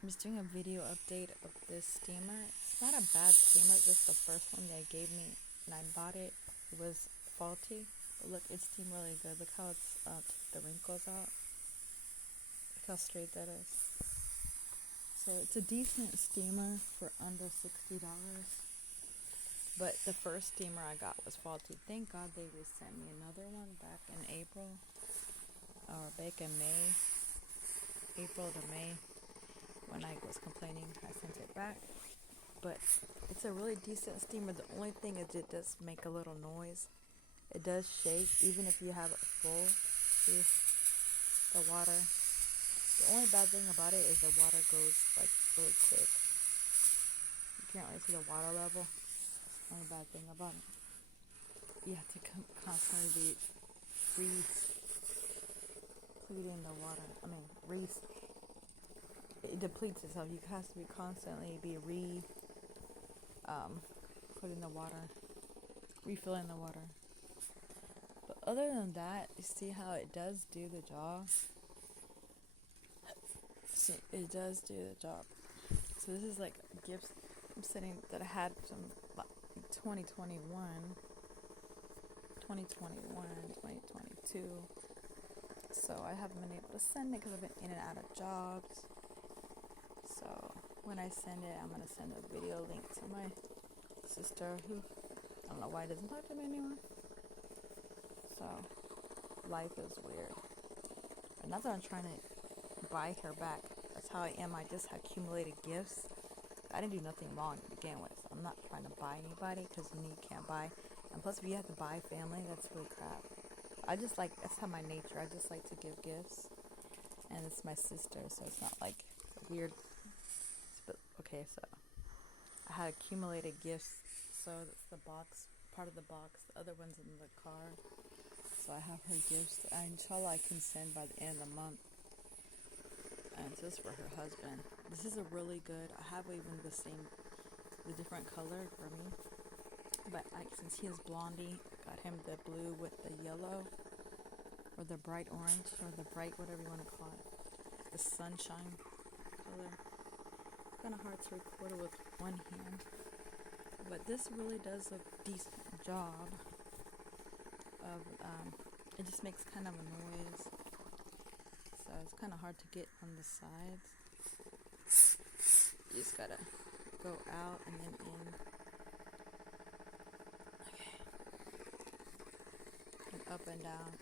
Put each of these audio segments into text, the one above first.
I'm just doing a video update of this steamer. It's not a bad steamer, just the first one they gave me and I bought it. It was faulty. But look, it steamed really good. Look how it's took the wrinkles out. Look how straight that is. So it's a decent steamer for under $60. But the first steamer I got was faulty. Thank God they resent me another one back in April. Or back in May. April to May. When I was complaining, I sent it back. But it's a really decent steamer. The only thing is it does make a little noise. It does shake even if you have it full. See the water. The only bad thing about it is the water goes like really quick. You can't really see the water level. That's the only bad thing about it. You have to constantly be depleting the water. It depletes itself. You have to be constantly putting the water, refilling the water. But other than that, you see how it does do the job. See, it does do the job. So this is like gifts I'm sending that I had from 2021, 2022. So I haven't been able to send it because I've been in and out of jobs. So when I send it, I'm going to send a video link to my sister who, I don't know why, doesn't talk to me anymore. So life is weird. And not that I'm trying to buy her back. That's how I am. I just accumulated gifts. I didn't do nothing wrong to begin with. So I'm not trying to buy anybody because you can't buy. And plus, if you have to buy family, that's really crap. That's how my nature. I just like to give gifts. And it's my sister, so it's not like weird. But okay, so I had accumulated gifts. So that's the box, part of the box. The other one's in the car. So I have her gifts. And Insha'Allah, I can send by the end of the month. And this is for her husband. This is a really good. I have even the different color for me. But since he is blondie, got him the blue with the yellow, or the bright orange, or the bright whatever you want to call it, the sunshine color. Kind of hard to record it with one hand, but this really does a decent job of. It just makes kind of a noise, so it's kind of hard to get on the sides. You just gotta go out and then in. Up and down,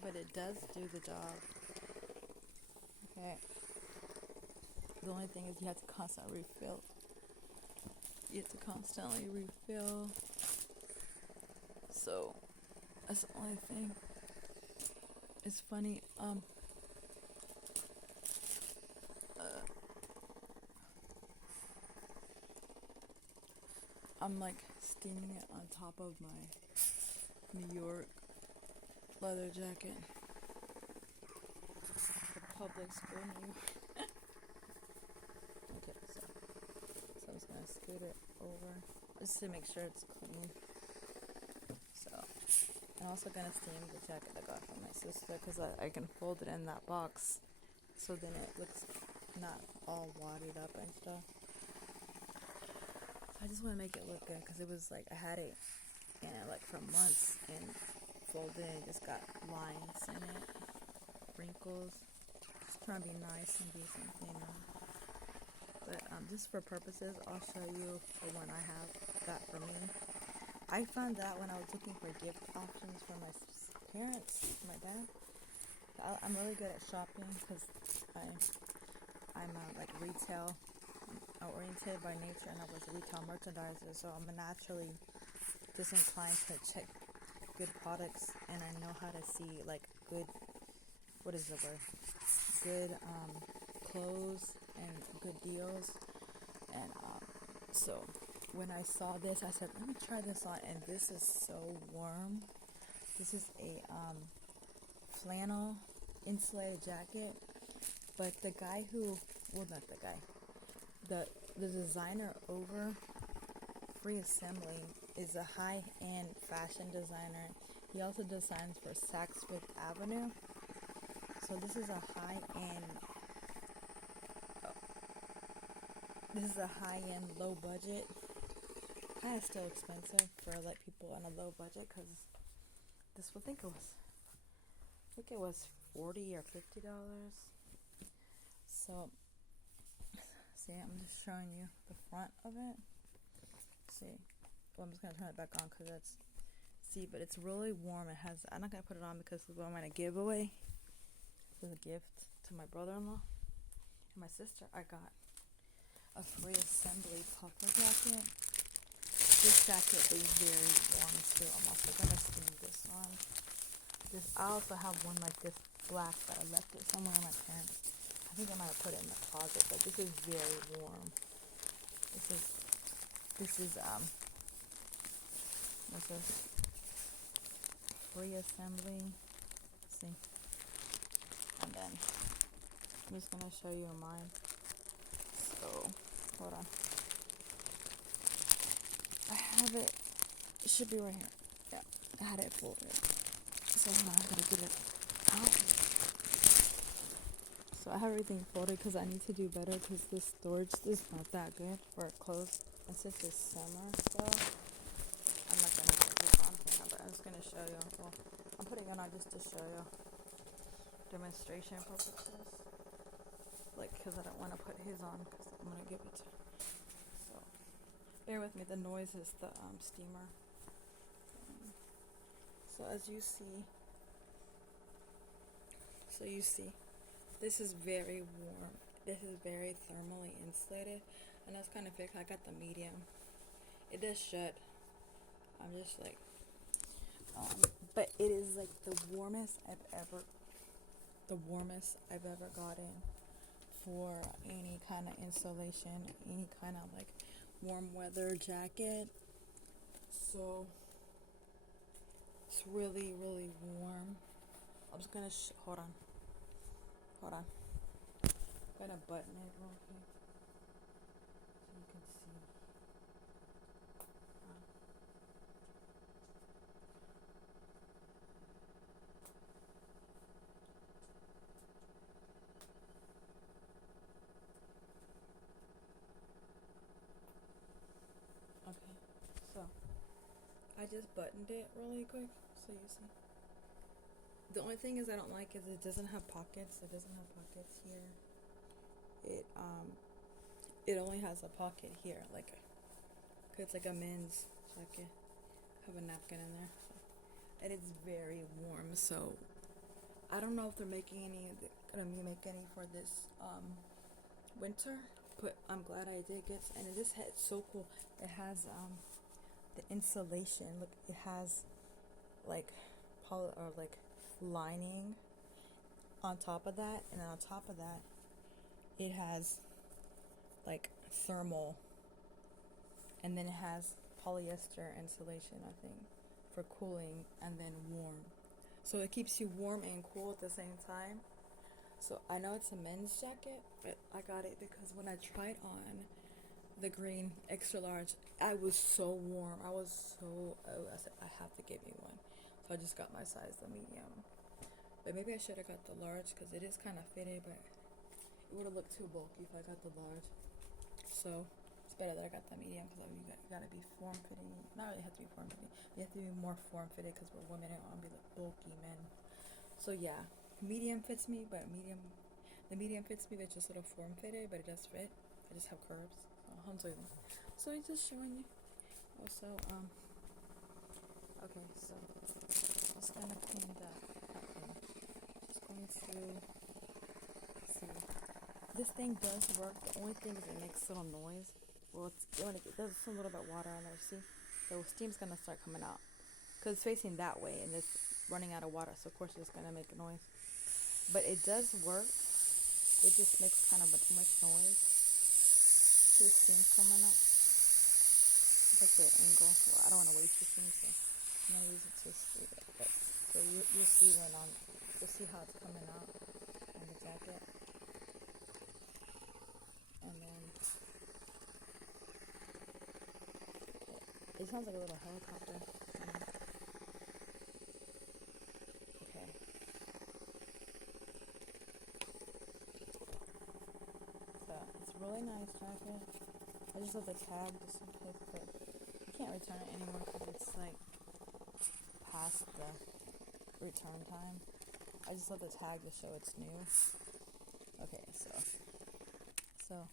but it does do the job. Okay, the only thing is you have to constantly refill. So that's the only thing. It's funny. I'm like steaming it on top of my New York leather jacket. The public school New York. Okay, so I'm just gonna scoot it over just to make sure it's clean. So I'm also gonna steam the jacket I got from my sister because I can fold it in that box, so then it looks not all wadded up and stuff. I just want to make it look good because it was like I had it like for months and folded and just got lines in it, wrinkles. Just trying to be nice and decent, you know. But just for purposes, I'll show you the one I have got for me. I found out when I was looking for gift options for my parents, my dad. I'm really good at shopping because I'm like retail oriented by nature, and I was a retail merchandiser, so I'm naturally disinclined to check good products, and I know how to see like good, good clothes and good deals. And so when I saw this, I said, let me try this on, and this is so warm. This is a flannel insulated jacket, but the designer over Free Assembly is a high-end fashion designer. He also designs for Saks Fifth Avenue. So this is a high-end This is a high-end, low budget. Kind of still expensive for like people on a low budget, because this I think it was $40 or $50. So see, I'm just showing you the front of it. See, well, I'm just gonna turn it back on because that's but it's really warm. It has. I'm not gonna put it on because it's what I'm gonna give away as a gift to my brother-in-law and my sister. I got a free assembly puffer jacket. This jacket is very warm too. I'm also gonna steam this one. I also have one like this black that I left it somewhere in my pants. I think I might have put it in the closet, but this is very warm. This is what's this? Free assembly. Let's see. And then I'm just gonna show you mine. So hold on. I have it. It should be right here. Yeah, I had it folded. So now I gotta get it out. So I have everything folded because I need to do better because this storage is not that good for clothes. And since it's summer, so I'm not gonna put this on camera, but I'm just gonna show you. Well, I'm putting it on just to show you demonstration purposes. Like, because I don't want to put his on because I'm gonna give it to him. So bear with me. The noise is the steamer. So as you see, this is very warm. This is very thermally insulated, and that's kind of fixed. I got the medium. It does shut. I'm just like, but it is like the warmest I've ever gotten for any kind of insulation, any kind of like warm weather jacket. So it's really, really warm. I'm just gonna hold on. I'm gonna button it real quick so you can see. Okay, so I just buttoned it really quick so you see. The only thing is I don't like is it doesn't have pockets. It doesn't have pockets here. It only has a pocket here, like it's like a men's jacket. Have a napkin in there, and it's very warm. So I don't know if they're gonna make any for this winter, but I'm glad I did get. And this hat's so cool. It has the insulation. Look, it has like lining on top of that, and then on top of that it has like thermal, and then it has polyester insulation, I think, for cooling, and then warm, so it keeps you warm and cool at the same time. So I know it's a men's jacket, but I got it because when I tried on the green extra large, I was so warm. I said I have to give me one. So I just got my size, the medium. But maybe I should have got the large because it is kind of fitted, but it would have looked too bulky if I got the large. So it's better that I got the medium because you gotta be form fitting. Not really have to be form fitting. You have to be more form fitted because we're women and I want to be the bulky men. So yeah, medium fits me, but the medium fits me, but it's just a little form fitted, but it does fit. I just have curves. Alhamdulillah. So I'm just showing you. Also, okay, so I was gonna clean that up. Just going to see. This thing does work. The only thing is it makes a little noise. Well, it does some little bit of water on there. See, the steam's gonna start coming out because it's facing that way and it's running out of water. So of course it's gonna make a noise. But it does work. It just makes kind of too much noise. See the steam coming out. Like the angle. Well, I don't want to waste the steam, so I'm gonna use it to see it. But so you'll see you'll see how it's coming out on the jacket, and then it sounds like a little helicopter. Okay. So it's really nice jacket. I just love the tag just in case, but you can't return it anymore because it's like past the return time. I just love the tag to show it's new. Okay, so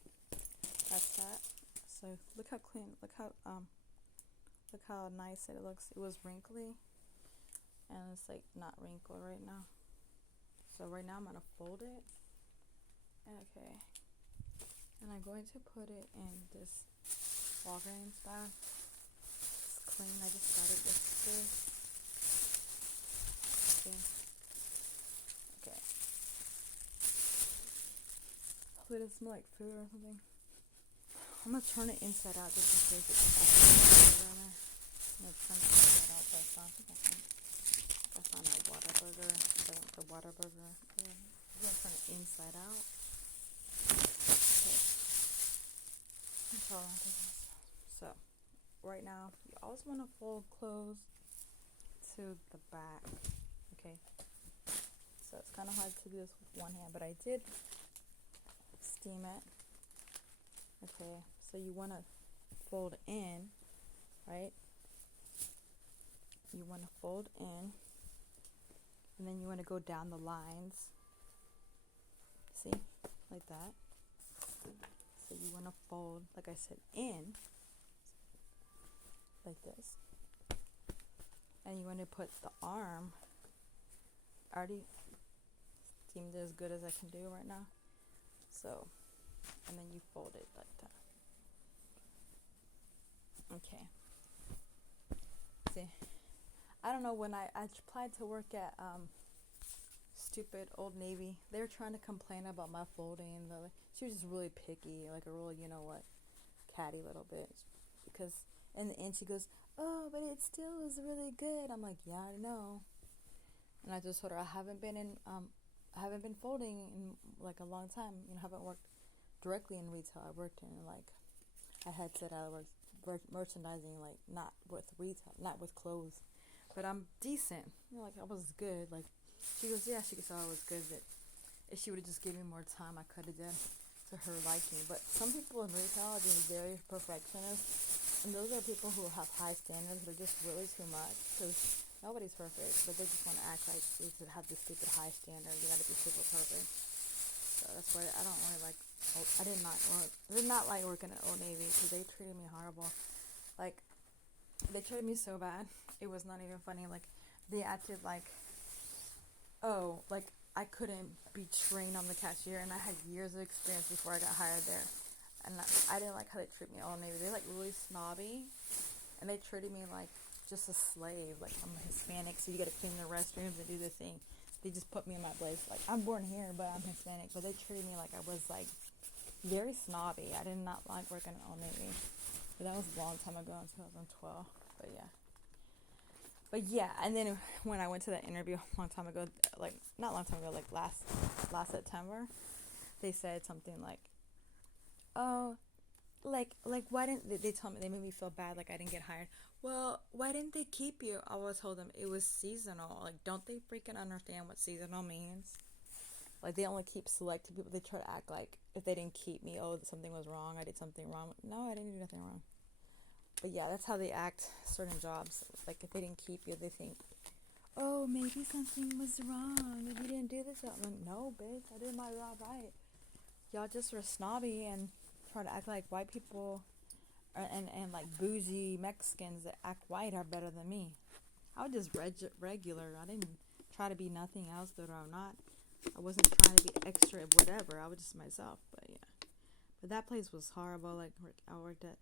that's that. So look how clean, look how nice it looks. It was wrinkly, and it's like not wrinkled right now. So right now I'm gonna fold it. Okay, and I'm going to put it in this Walgreens bag. It's clean. I just got it yesterday. Okay. Hopefully it doesn't smell like food or something. I'm gonna turn it inside out just in case it's like I'm gonna turn it inside out. So I found a Whataburger. The Whataburger. I'm gonna turn it inside out. Okay. That's all I'm doing. So right now you always want to fold clothes to the back. Okay. So it's kind of hard to do this with one hand, but I did steam it. Okay, so you want to fold in, right? You want to fold in, and then you want to go down the lines. See, like that. So you want to fold, like I said, in, like this. And you want to put the arm, I already steamed it as good as I can do right now. So, and then you fold it like that. Okay. See, I don't know, when I applied to work at stupid Old Navy, they were trying to complain about my folding, and she was just really picky, like a real, you know what, catty little bitch. Because in the end she goes, "Oh, but it still is really good." I'm like, "Yeah, I know." And I just told her I haven't been folding in like a long time. You know, I haven't worked directly in retail. I worked in I had said I was merchandising, like not with retail, not with clothes, but I'm decent. You know, like I was good. Like she goes, yeah, she could tell I was good. That if she would have just given me more time, I could have done to her liking. But some people in retail are just very perfectionist, and those are people who have high standards. They're just really too much because nobody's perfect, but they just want to act like they should have this stupid high standard. You got to be super perfect. So that's why I don't really like. I did not like working at Old Navy because they treated me horrible. Like they treated me so bad. It was not even funny. Like they acted like, oh, like I couldn't be trained on the cashier, and I had years of experience before I got hired there. And I didn't like how they treat me at Old Navy. They like really snobby, and they treated me like just a slave. Like I'm a Hispanic, so you got to clean the restrooms and do this thing. They just put me in my place. Like I'm born here, but I'm Hispanic, but they treated me like I was like very snobby. I did not like working at Old Navy. But that was a long time ago, in 2012. But yeah, and then when I went to that interview a long time ago, like not long time ago, like last September, they said something like, "Oh, like why didn't they told me, they made me feel bad, like I didn't get hired. Well, why didn't they keep you?" I always told them it was seasonal. Like, don't they freaking understand what seasonal means? Like, they only keep selected people. They try to act like if they didn't keep me, oh, something was wrong, I did something wrong. No, I didn't do nothing wrong. But yeah, that's how they act certain jobs. Like, if they didn't keep you, they think, oh, maybe something was wrong if you didn't do this job. I'm like, no, bitch, I did my job right. Y'all just were snobby and try to act like white people and like bougie Mexicans that act white are better than me. I was just regular. I didn't try to be nothing else that I'm not. I wasn't trying to be extra whatever. I was just myself. But yeah, but that place was horrible. Like I worked at,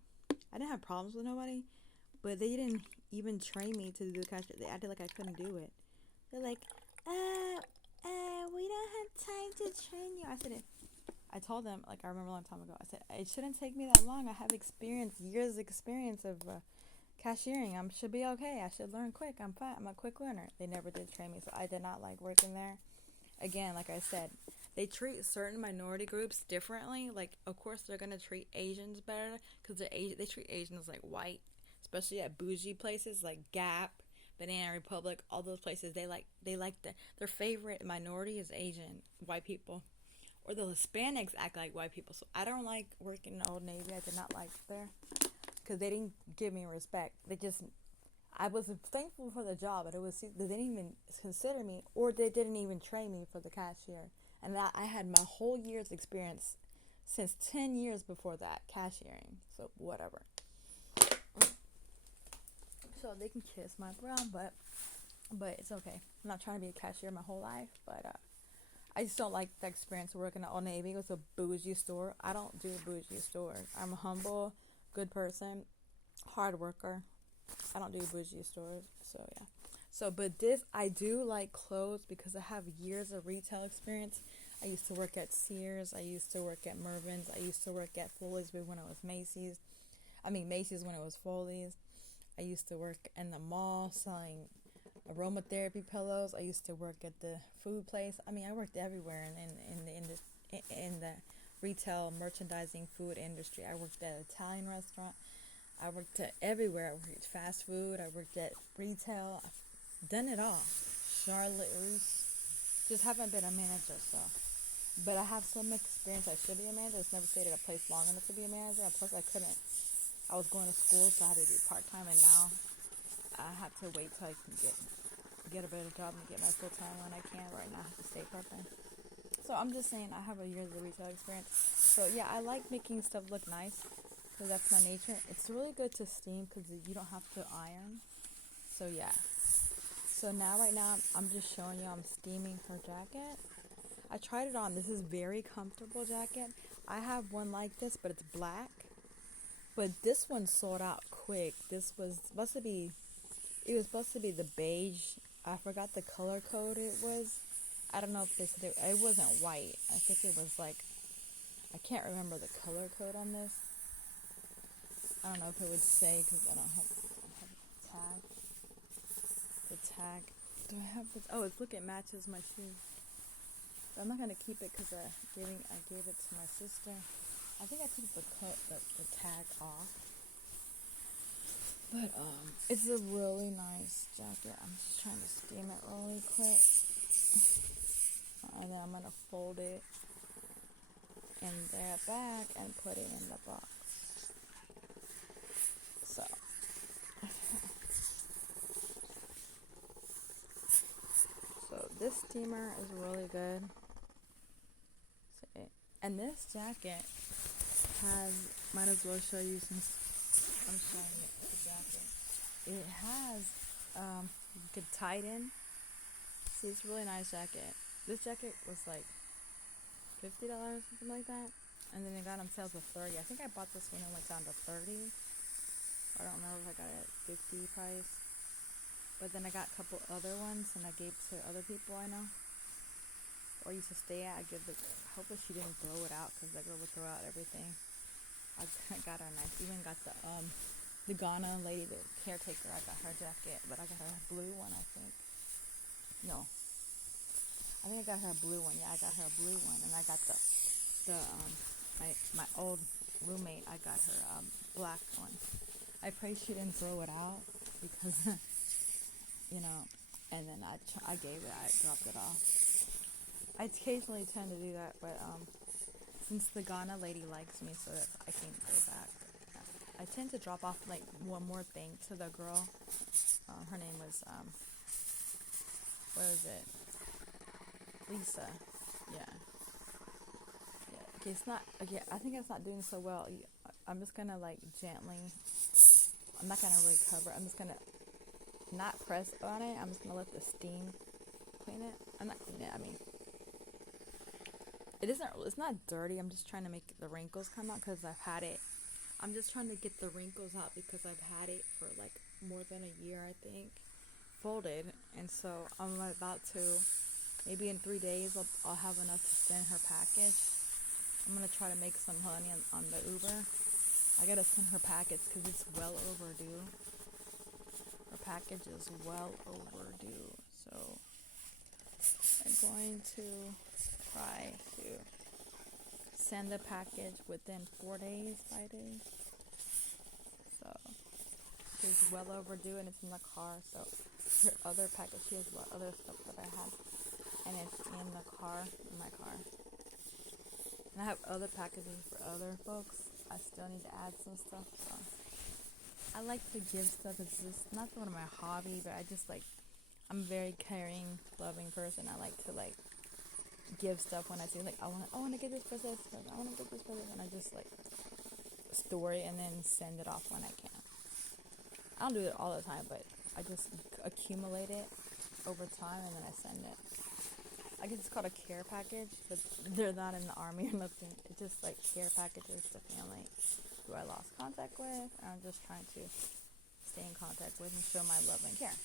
I didn't have problems with nobody, but they didn't even train me to do the cashier. They acted like I couldn't do it. They're like, we don't have time to train you. I told them, like I remember a long time ago, I said, it shouldn't take me that long. I have experience, years of experience of cashiering. I should be okay. I should learn quick. I'm fine. I'm a quick learner. They never did train me, so I did not like working there. Again, like I said, they treat certain minority groups differently. Like, of course, they're going to treat Asians better because they treat Asians like white, especially at bougie places like Gap, Banana Republic, all those places. They like their favorite minority is Asian, white people. or the Hispanics act like white people. So I don't like working in Old Navy. I did not like there because they didn't give me respect. I was thankful for the job, but they didn't even consider me, or they didn't even train me for the cashier. And that I had my whole year's experience since 10 years before that, cashiering. So whatever. So they can kiss my brown butt, but it's okay. I'm not trying to be a cashier my whole life, but I just don't like the experience of working at Old Navy. It was a bougie store. I don't do bougie stores. I'm a humble, good person, hard worker. I don't do bougie stores, so yeah. But I do like clothes because I have years of retail experience. I used to work at Sears. I used to work at Mervyn's. I used to work at Foley's when it was Macy's. Macy's when it was Foley's. I used to work in the mall selling aromatherapy pillows. I used to work at the food place. I worked everywhere in the retail merchandising food industry. I worked at an Italian restaurant. I worked at everywhere. I worked at fast food. I worked at retail. I've done it all. Charlotte Russe. Just haven't been a manager, so. But I have so much experience. I should be a manager. I just never stayed at a place long enough to be a manager. And plus, I couldn't. I was going to school, so I had to do part-time. And now I have to wait till I can get a better job and get my full-time when I can. Right now, I have to stay part-time. So I'm just saying I have a year's of retail experience. So yeah, I like making stuff look nice. So that's my nature. It's really good to steam because you don't have to iron. So yeah. So right now, I'm just showing you I'm steaming her jacket. I tried it on. This is very comfortable jacket. I have one like this, but it's black. But this one sold out quick. This was supposed to be the beige. I forgot the color code it was. I don't know if they said it wasn't white. I think it was I can't remember the color code on this. I don't know if it would say because I don't have the tag. The tag. Do I have this? Oh, it matches my shoes. But I'm not gonna keep it because I gave it to my sister. I think I took the tag off. But it's a really nice jacket. I'm just trying to steam it really quick. And then I'm gonna fold it in their bag and put it in the box. So this steamer is really good. And this jacket might as well show you since I'm showing you the jacket. It has, you could tie it in. See, it's a really nice jacket. This jacket was like $50 or something like that. And then it got on sale for $30. I think I bought this when it went down to $30. I don't remember if I got it at $50 price. But then I got a couple other ones and I gave to other people I know. Or used to stay at. Hopefully she didn't throw it out because that girl would throw out everything. I got her nice. Even got the Ghana lady, the caretaker, I got her jacket. But I got her a blue one, I think. No. I think I got her a blue one. Yeah, I got her a blue one. And I got my old roommate, I got her black one. I pray she didn't throw it out because, and then I gave it, I dropped it off. I occasionally tend to do that, but since the Ghana lady likes me, so that I can go back. I tend to drop off one more thing to the girl. Her name was what is it? Lisa. Yeah. Okay, it's not. Okay, I think it's not doing so well. I'm just gonna gently. I'm not gonna really cover. I'm just gonna not press on it. I'm just gonna let the steam clean it. I'm not cleaning it. It's not dirty. I'm just trying to make the wrinkles come out because I've had it. I'm just trying to get the wrinkles out because I've had it for more than a year, I think, folded. And so I'm about to, maybe in 3 days, I'll have enough to send her package. I'm going to try to make some money on the Uber. I got to send her package because it's well overdue. Her package is well overdue. So I'm going to try to send the package within 4 days, 5 days. So it's well overdue and it's in the car. So her other package, she has other stuff that I had, and it's in my car. And I have other packages for other folks. I still need to add some stuff. So I like to give stuff. It's just not one of my hobby, but I just like, I'm a very caring, loving person. I like to like give stuff when I see like I want to get this for this person. I want to get this for this, and I just like store it and then send it off when I can. I don't do it all the time, but I just accumulate it over time and then I send it. I guess it's called a care package, but they're not in the army or nothing. It's just like care packages to family who I lost contact with, and I'm just trying to stay in contact with and show my love and care.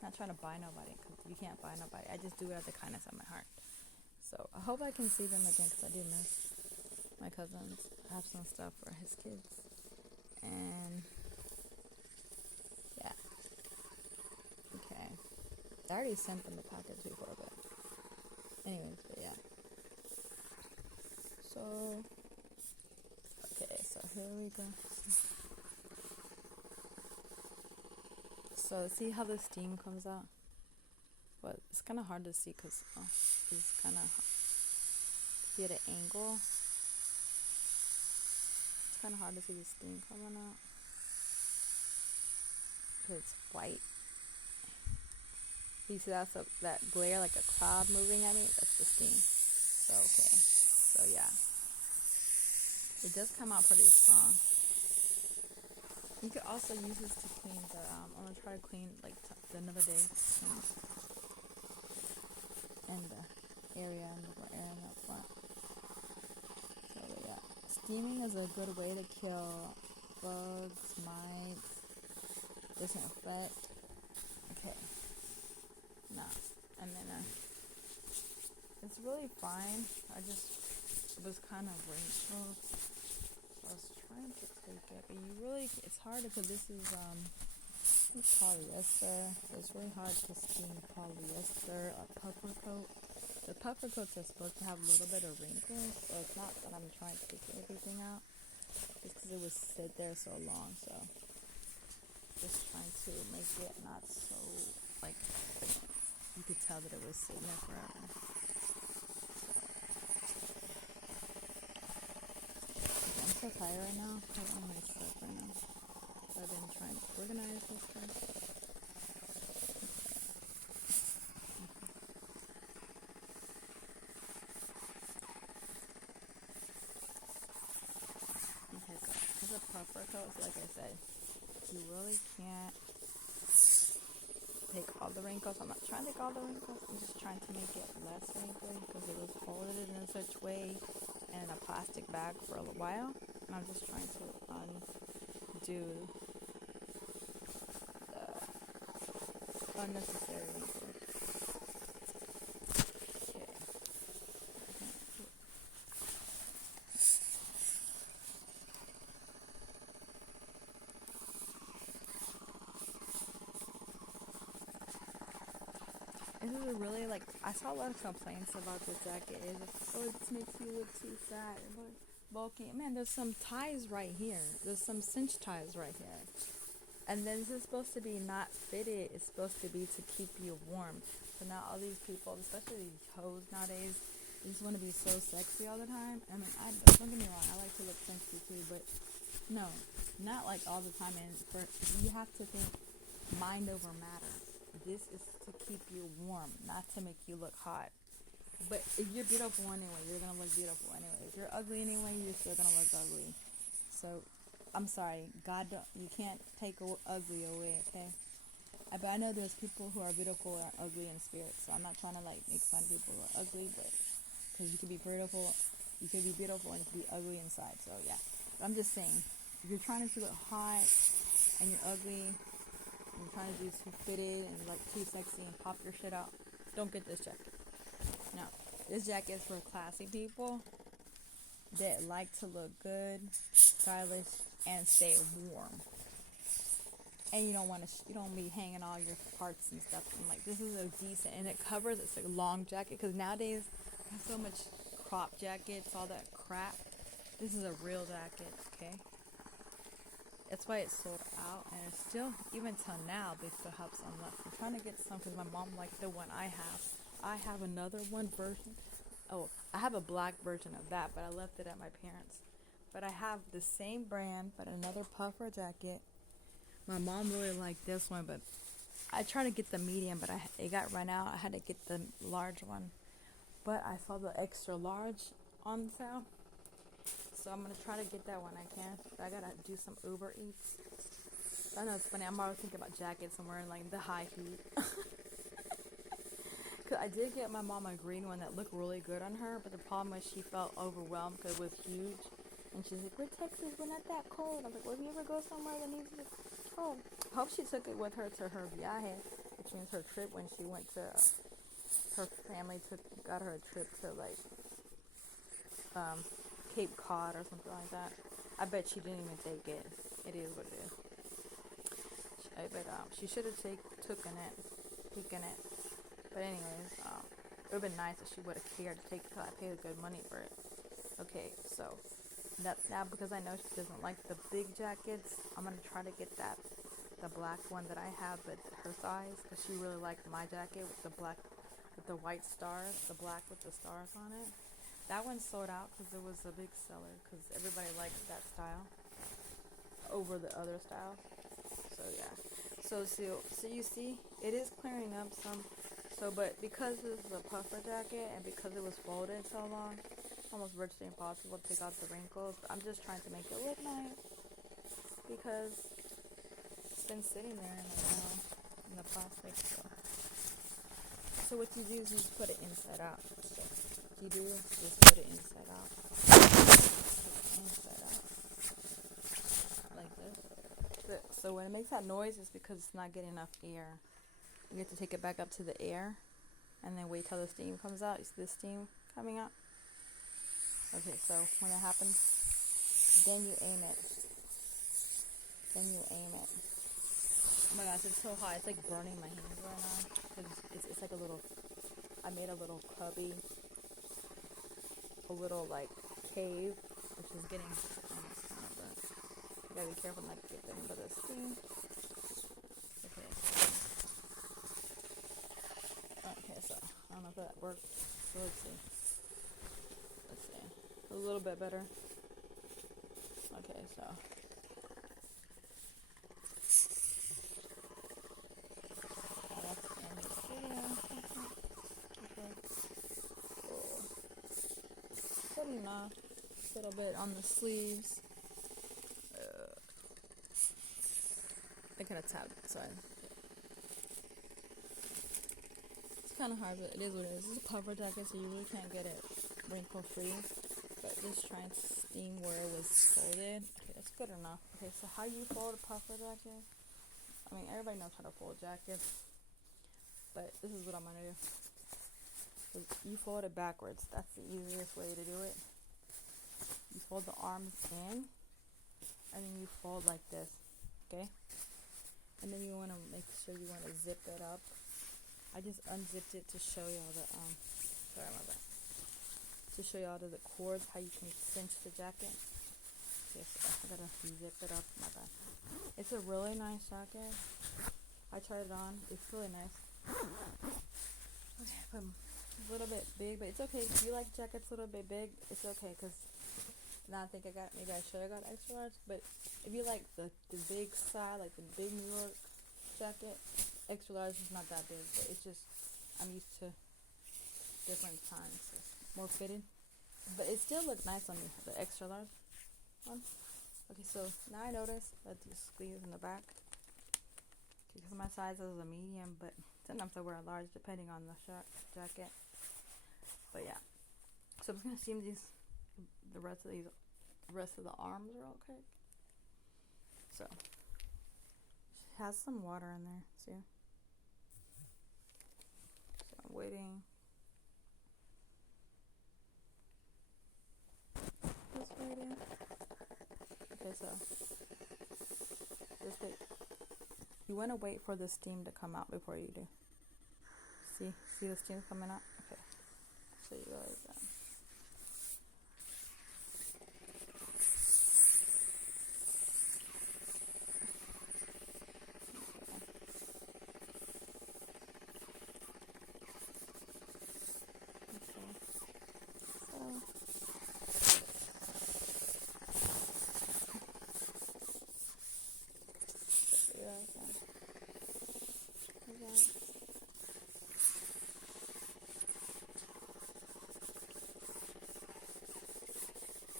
Not trying to buy nobody, because you can't buy nobody. I just do it out of the kindness of my heart. So I hope I can see them again, because I do miss my cousins. I have some stuff for his kids. And yeah. Okay. I already sent them the package before, but anyways, but yeah. So, okay, so here we go. So see how the steam comes out? But it's kind of hard to see because it's kind of be at an angle. It's kind of hard to see the steam coming out because it's white. You see that glare like a cloud moving at me? That's the steam. So okay. So yeah, it does come out pretty strong. You could also use this to clean the, I'm going to try to clean, like, another day. And the area and the area in the front. So, yeah. Steaming is a good way to kill bugs, mites, disinfect. Okay. Now, and then, it's really fine. It was kind of wrinkled. I was trying to take it, but it's hard because this is polyester, so it's really hard to steam polyester or puffer coat. The puffer coats are supposed to have a little bit of wrinkles, so it's not that I'm trying to take everything out, just because it was sit there so long, so just trying to make it not so, like, you could tell that it was sitting there forever. I'm so tired right now. I don't want my stuff right now. So I've been trying to organize this stuff. Okay, good. Because a puffer coat, like I said, you really can't take all the wrinkles. I'm not trying to take all the wrinkles. I'm just trying to make it less wrinkly because it was folded in such a way and in a plastic bag for a while. And I'm just trying to undo the unnecessary wrinkles. Okay. This is really, like, I saw a lot of complaints about the jacket. It makes you look too fat and bulky. Man, there's some ties right here. There's some cinch ties right here. And then this is supposed to be not fitted. It's supposed to be to keep you warm. So now all these people, especially these hoes nowadays, they just want to be so sexy all the time. I mean, don't get me wrong. I like to look sexy too, but no, not like all the time. And you have to think mind over matter. This is to keep you warm, not to make you look hot. But if you're beautiful anyway, you're going to look beautiful anyway. If you're ugly anyway, you're still going to look ugly. So, I'm sorry. You can't take ugly away, okay? But I know there's people who are beautiful or ugly in spirit. So, I'm not trying to, like, make fun of people who are ugly. But, because you could be beautiful and you could be ugly inside. So, yeah. But I'm just saying, if you're trying to look hot and you're ugly, you're trying to do too fitted and like too sexy and pop your shit out, don't get this jacket. No, this jacket is for classy people that like to look good, stylish, and stay warm. And you don't be hanging all your parts and stuff. And like, this is a decent, and it covers. It's a long jacket because nowadays there's so much crop jackets, all that crap. This is a real jacket, okay? That's why it's sold out, and it's still, even till now, they still have some left. I'm trying to get some because my mom liked the one I have. I have another one version Oh, I have a black version of that, but I left it at my parents'. But I have the same brand, but another puffer jacket. My mom really liked this one, but I tried to get the medium, but it got run out. I had to get the large one. But I saw the extra large on sale, so I'm gonna try to get that when I can. But I gotta do some Uber Eats. I know it's funny. I'm always thinking about jackets and wearing like the high heat. Cause I did get my mom a green one that looked really good on her, but the problem was she felt overwhelmed because it was huge. And she's like, "We're Texas, we're not that cold." I was like, "Well, if you ever go somewhere that needs it cold." I hope she took it with her to her viaje, which means her trip when she went to. Her family got her a trip to like Cape Cod or something like that. I bet she didn't even take it. It is what it is. I bet she should have taken it. But anyways, it would have been nice if she would have cared to take it, because I paid good money for it. Okay, so that's now because I know she doesn't like the big jackets. I'm gonna try to get the black one that I have, but her size, because she really liked my jacket with the black, with the white stars, the black with the stars on it. That one sold out because it was a big seller, because everybody likes that style over the other style. So yeah. So you see, it is clearing up some. So, but because it's a puffer jacket and because it was folded so long, almost virtually impossible to take out the wrinkles. I'm just trying to make it look nice because it's been sitting there in the plastic. So what you do is you just put it inside out. So what you do is just put it inside out. Inside out. Like this. So when it makes that noise, it's because it's not getting enough air. You have to take it back up to the air and then wait till the steam comes out. You see the steam coming out? Okay, so when it happens, then you aim it. Oh my gosh, it's so hot. It's like burning my hands right now. It's like a little, I made a little cubby, a little like cave, which is getting almost kind of burnt. You gotta be careful not to get into the steam. Okay, so I don't know if that worked. So let's see. A little bit better. Okay, so that's the end of the video. Okay. Cool. Putting off a little bit on the sleeves. I kind of tapped it, sorry. It's kind of hard, but it is what it is. This is a puffer jacket, so you really can't get it wrinkle free. But just try and steam where it was folded. Okay, that's good enough. Okay, so how you fold a puffer jacket? I mean, everybody knows how to fold jackets, but this is what I'm gonna do. So you fold it backwards. That's the easiest way to do it. You fold the arms in, and then you fold like this. Okay, and then you want to make sure you want to zip it up. I just unzipped it to show y'all the sorry about that. To show y'all the cords, how you can cinch the jacket. Okay, so I gotta zip it up. My bad. It's a really nice jacket. I tried it on. It's really nice. Okay, but it's a little bit big, but it's okay. If you like jackets a little bit big, it's okay. Cause now I think maybe I should have got extra large. But if you like the big side, like the big New York jacket, extra large is not that big. But it's just I'm used to different times. So more fitted, but it still looked nice on me, the extra large one. Okay, so now I notice that you squeeze in the back because my size is a medium, but sometimes I wear a large depending on the jacket. But yeah, so I'm just gonna steam the rest of the arms real quick. So it has some water in there, see? So I'm waiting. Okay, so just you want to wait for the steam to come out before you do. See the steam coming out? Okay, so you guys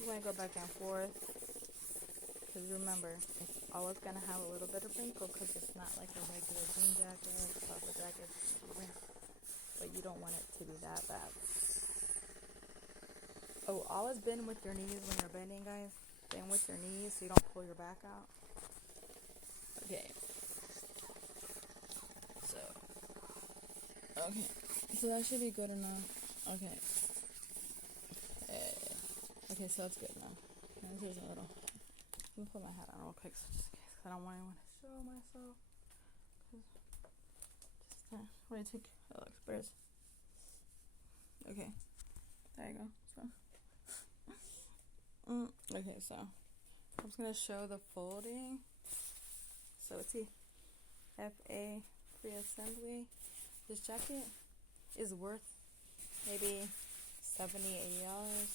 want to go back and forth. Because remember, it's always going to have a little bit of wrinkle because it's not like a regular jean jacket, puffer jacket, but you don't want it to be that bad. Oh, always bend with your knees when you're bending, guys. Bend with your knees so you don't pull your back out. Okay. So that should be good enough. Okay. Okay, so that's good now. Now this is a little. Let me put my hat on real quick, so just in case, because I don't want anyone to show myself. When I take, oh, look, birds. Okay, there you go. Okay, so I'm just gonna show the folding. So it's the FA free assembly. This jacket is worth maybe $70, $80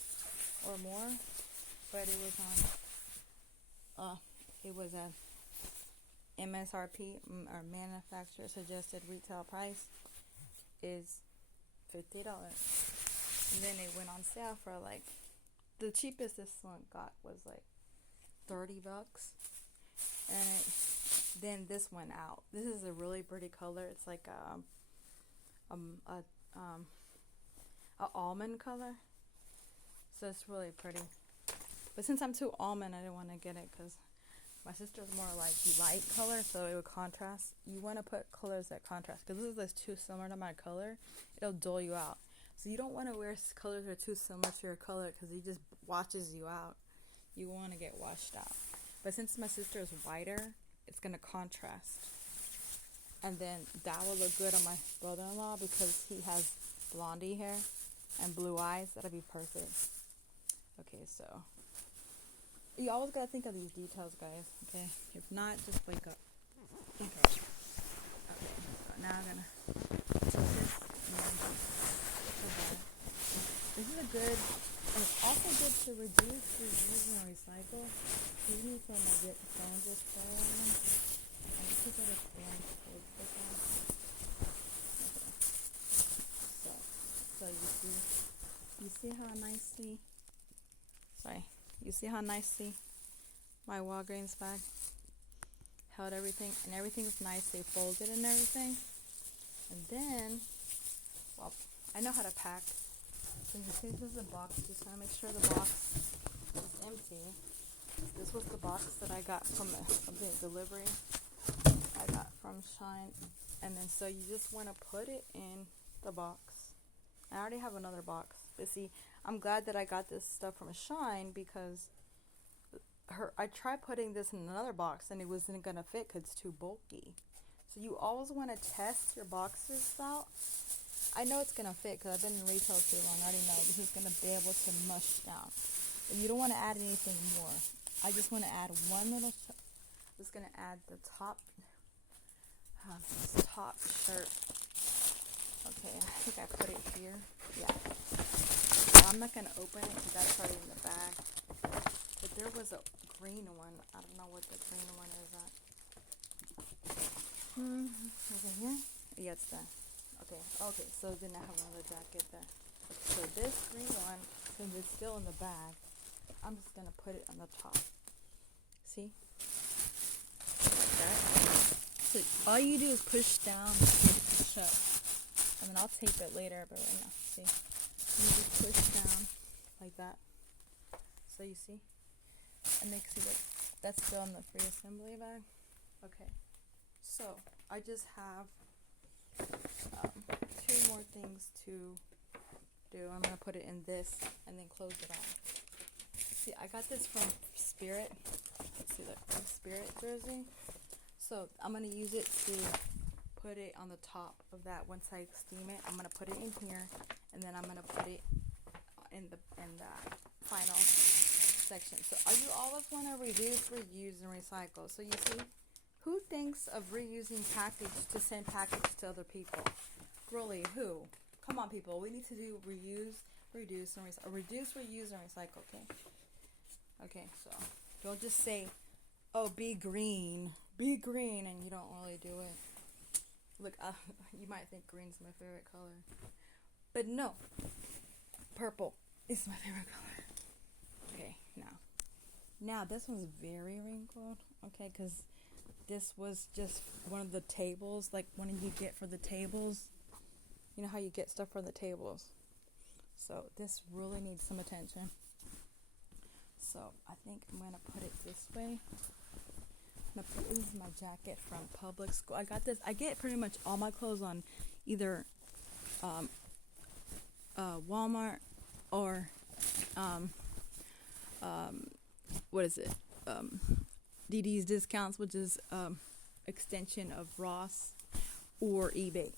or more, but it was at MSRP, or manufacturer suggested retail price is $50, and then it went on sale for like, the cheapest this one got was like $30, and then this went out. This is a really pretty color. It's like a almond color, so it's really pretty. But since I'm too almond, I didn't want to get it because my sister's more like light color, so it would contrast. You want to put colors that contrast, because this is too similar to my color, it'll dull you out. So you don't want to wear colors that are too similar to your color, because it just washes you out. You want to get washed out. But since my sister is whiter, it's going to contrast. And then that will look good on my brother-in-law because he has blondie hair and blue eyes. That'll be perfect. Okay, so you always got to think of these details, guys. Okay, if not, just wake up. Okay, so now I'm going to take this and this is a good, and it's also good to reduce, reuse, and recycle. Excuse me from my phone just falling. And this is what it's going to hold this on. Okay. So you see how nicely my Walgreens bag held everything, and everything's nicely folded and everything. And then, well, I know how to pack. So you see this is a box. Just want to make sure the box is empty. This was the box that I got from the delivery I got from Shine. And then so you just want to put it in the box. I already have another box. But see, I'm glad that I got this stuff from Shine because I tried putting this in another box and it wasn't going to fit because it's too bulky. So you always want to test your boxes out. I know it's going to fit because I've been in retail too long. I already know this is going to be able to mush down. But you don't want to add anything more. I just want to add one little, I'm just going to add the top shirt. Okay, I think I put it here. Yeah. So I'm not going to open it because that's already in the bag. But there was a green one. I don't know what the green one is at. Is it here? Yeah, it's there. Okay, so then I have another jacket there. Okay, so this green one, since it's still in the bag, I'm just going to put it on the top. See? Like that. So all you do is push down to get it to shut. I mean, I'll tape it later, but right now, see? You just push down like that. So you see? And make see that that's still in the free assembly bag. Okay. So I just have two more things to do. I'm going to put it in this and then close it off. See, I got this from Spirit. Let's see, look, from Spirit jersey. So I'm going to use it to put it on the top of that. Once I steam it, I'm going to put it in here, and then I'm going to put it in the final section. So you always want to reduce, reuse, and recycle. So you see, who thinks of reusing package to send package to other people? Really, who? Come on, people. We need to do reuse, reduce, and recycle. Reduce, reuse, and recycle, okay? Okay, so don't just say, oh, be green, and you don't really do it. Look, you might think green's my favorite color. But no, purple is my favorite color. Okay. Now this one's very wrinkled, okay, because this was just one of the tables, like one you get for the tables. You know how you get stuff for the tables. So this really needs some attention. So I think I'm going to put it this way. This is my jacket from public school. I got this. I get pretty much all my clothes on either Walmart or what is it? DD's Discounts, which is extension of Ross, or eBay,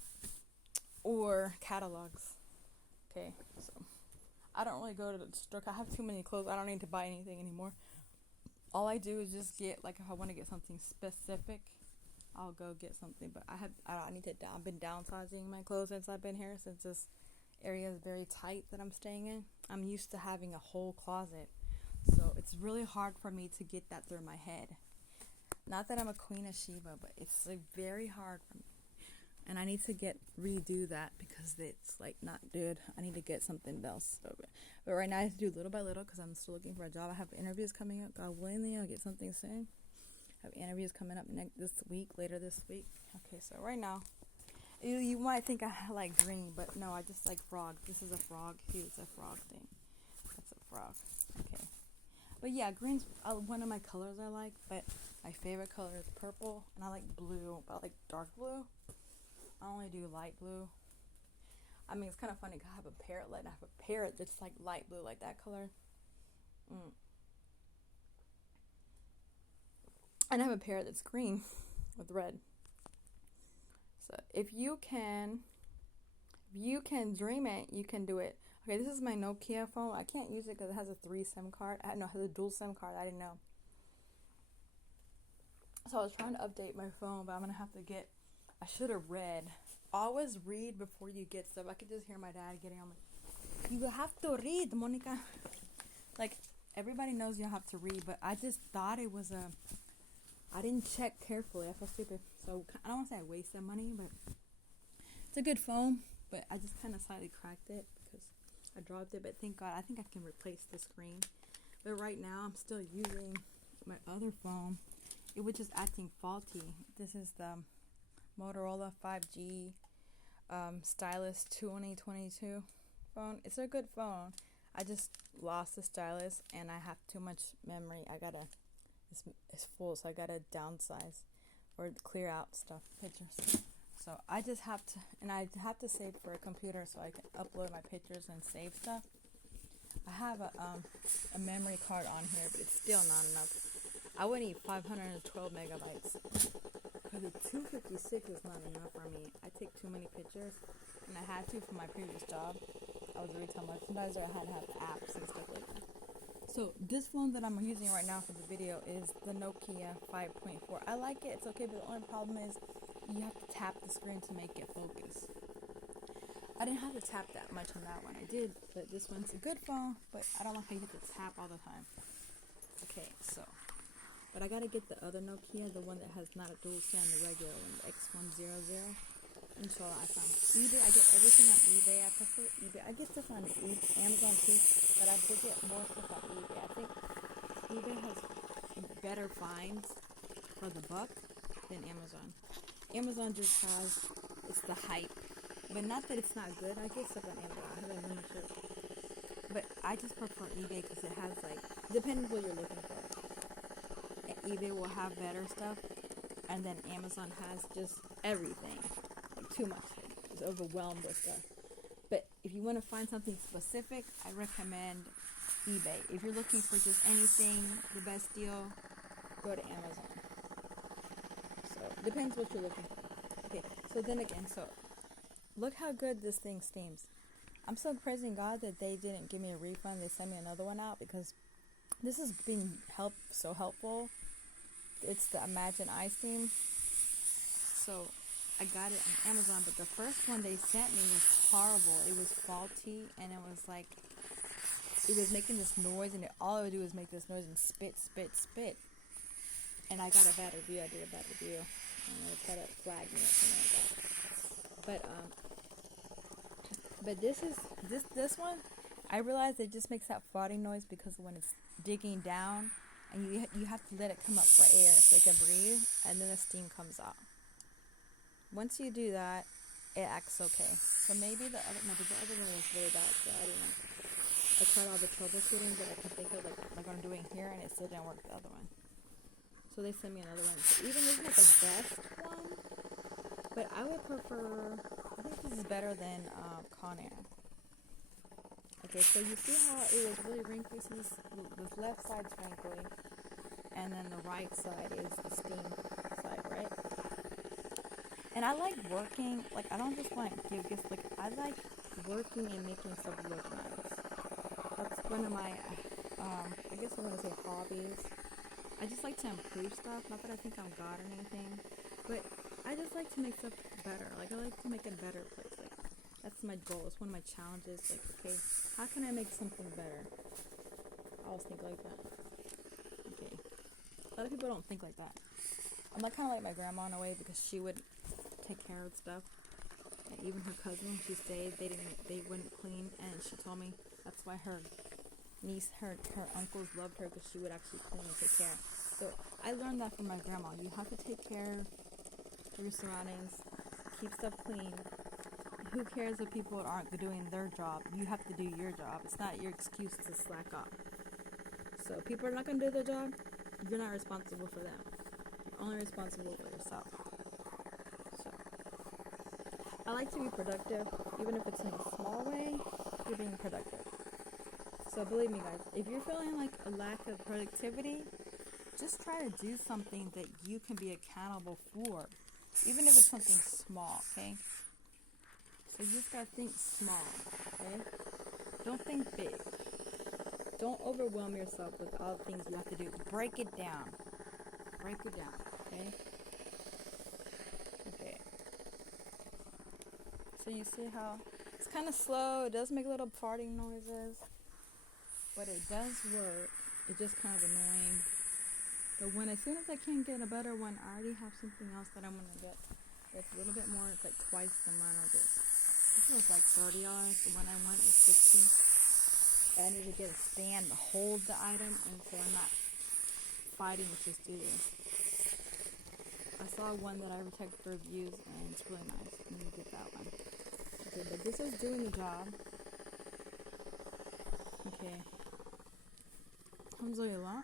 or catalogs. Okay, so I don't really go to the store. I have too many clothes. I don't need to buy anything anymore. All I do is just get, like, if I want to get something specific, I'll go get something. But I've been downsizing my clothes since I've been here, since this area is very tight that I'm staying in. I'm used to having a whole closet, so it's really hard for me to get that through my head. Not that I'm a queen of Sheba, but it's like very hard for me. And I need to redo that because it's like not good. I need to get something else. But right now I have to do little by little because I'm still looking for a job. I have interviews coming up. God willing, I'll get something soon. I have interviews coming up later this week. Okay, so right now, you might think I like green, but no, I just like frog. This is a frog. See, it's a frog thing. That's a frog. Okay. But yeah, green's one of my colors I like, but my favorite color is purple, and I like blue, but I like dark blue. I only do light blue. I mean, it's kind of funny because I have a parrot, and I have a parrot that's like light blue, like that color. And I have a parrot that's green with red. So if you can dream it, you can do it. Okay, this is my Nokia phone. I can't use it because it has a 3 SIM card. It has a dual SIM card. I didn't know. So I was trying to update my phone, but I'm gonna have to I should have read. Always read before you get stuff. I could just hear my dad getting on me. You have to read, Monica. Like, everybody knows you have to read, but I just thought it was I didn't check carefully. I feel stupid. So I don't want to say I wasted money, but it's a good phone. But I just kind of slightly cracked it because I dropped it. But thank God, I think I can replace the screen. But right now, I'm still using my other phone. It was just acting faulty. This is the Motorola 5G Stylus 2022 phone. It's a good phone. I just lost the stylus and I have too much memory. It's full, so I gotta downsize or clear out pictures. So I just have to, and I have to save for a computer so I can upload my pictures and save stuff. I have a memory card on here, but it's still not enough. I would need 512 megabytes. Because the 256 is not enough for me. I take too many pictures, and I had to for my previous job. I was a retail merchandiser. I had to have apps and stuff like that. So this phone that I'm using right now for the video is the Nokia 5.4. I like it. It's okay, but the only problem is you have to tap the screen to make it focus. I didn't have to tap that much on that one. I did, but this one's a good phone, but I don't like how you have to tap all the time. Okay, so. But I gotta get the other Nokia, the one that has not a dual SIM, the regular one, the X100. Insha'Allah, I found eBay. I get everything on eBay. I prefer eBay. I get stuff on Amazon too, but I did get more stuff on eBay. I think eBay has better finds for the buck than Amazon. Amazon just it's the hype. But not that it's not good. I get stuff on Amazon. I have a membership. But I just prefer eBay because it has, depending on what you're looking for. eBay will have better stuff, and then Amazon has just everything, too much. It's overwhelmed with stuff. But if you want to find something specific, I recommend eBay. If you're looking for just anything, the best deal, go to Amazon. So depends what you're looking for. Okay, so then again, look how good this thing steams. I'm so praising God that they didn't give me a refund. They sent me another one out because this has been so helpful. It's the Imagine Eye Steam. So I got it on Amazon, but the first one they sent me was horrible. It was faulty, and it was it was making this noise, and all it would do is make this noise and spit. And I got a bad review. I did a bad review. And they try to flag me or something like that. But this one, I realized it just makes that farting noise because when it's digging down, and you have to let it come up for air so it can breathe, and then the steam comes out. Once you do that, it acts okay. So maybe the other one was really bad, so I don't know. I tried all the troubleshooting that I can think of, like I'm doing here, and it still didn't work the other one. So they sent me another one. So even this is not the best one, but I would prefer, I think this is better than Conair. Okay, so you see how it was really wrinkly? So this left side's wrinkly, and then the right side is the steam side, right? And I like working, like I don't just like give gifts, like I like working and making stuff look nice. That's one of my, I guess I want to say hobbies. I just like to improve stuff, not that I think I'm God or anything, but I just like to make stuff better. Like I like to make it a better place. Like that's my goal. It's one of my challenges. Like, okay, how can I make something better? I always think like that. Okay. A lot of people don't think like that. I'm like kind of like my grandma in a way because she would take care of stuff. And even her cousin, when she stayed, they wouldn't clean. And she told me that's why her niece, her uncles loved her because she would actually clean and take care. So I learned that from my grandma. You have to take care of your surroundings, keep stuff clean. Who cares if people aren't doing their job? You have to do your job. It's not your excuse to slack off. So if people are not going to do their job, you're not responsible for them. You're only responsible for yourself. So I like to be productive, even if it's in a small way. You're being productive. So believe me, guys, if you're feeling like a lack of productivity, just try to do something that you can be accountable for, even if it's something small, okay? So you just gotta think small, okay? Don't think big. Don't overwhelm yourself with all the things you have to do. Break it down. Break it down, okay? Okay. So you see how it's kind of slow. It does make little farting noises, but it does work. It's just kind of annoying. But as soon as I can get a better one, I already have something else that I'm gonna get. It's a little bit more. It's like twice the amount of this. This was like $30. The one I went was $60. I need to get a stand to hold the item, and so I'm not fighting with this dude. I saw one that I checked reviews, and it's really nice. I'm gonna get that one. Okay, but this is doing the job. Okay. Alhamdolillah.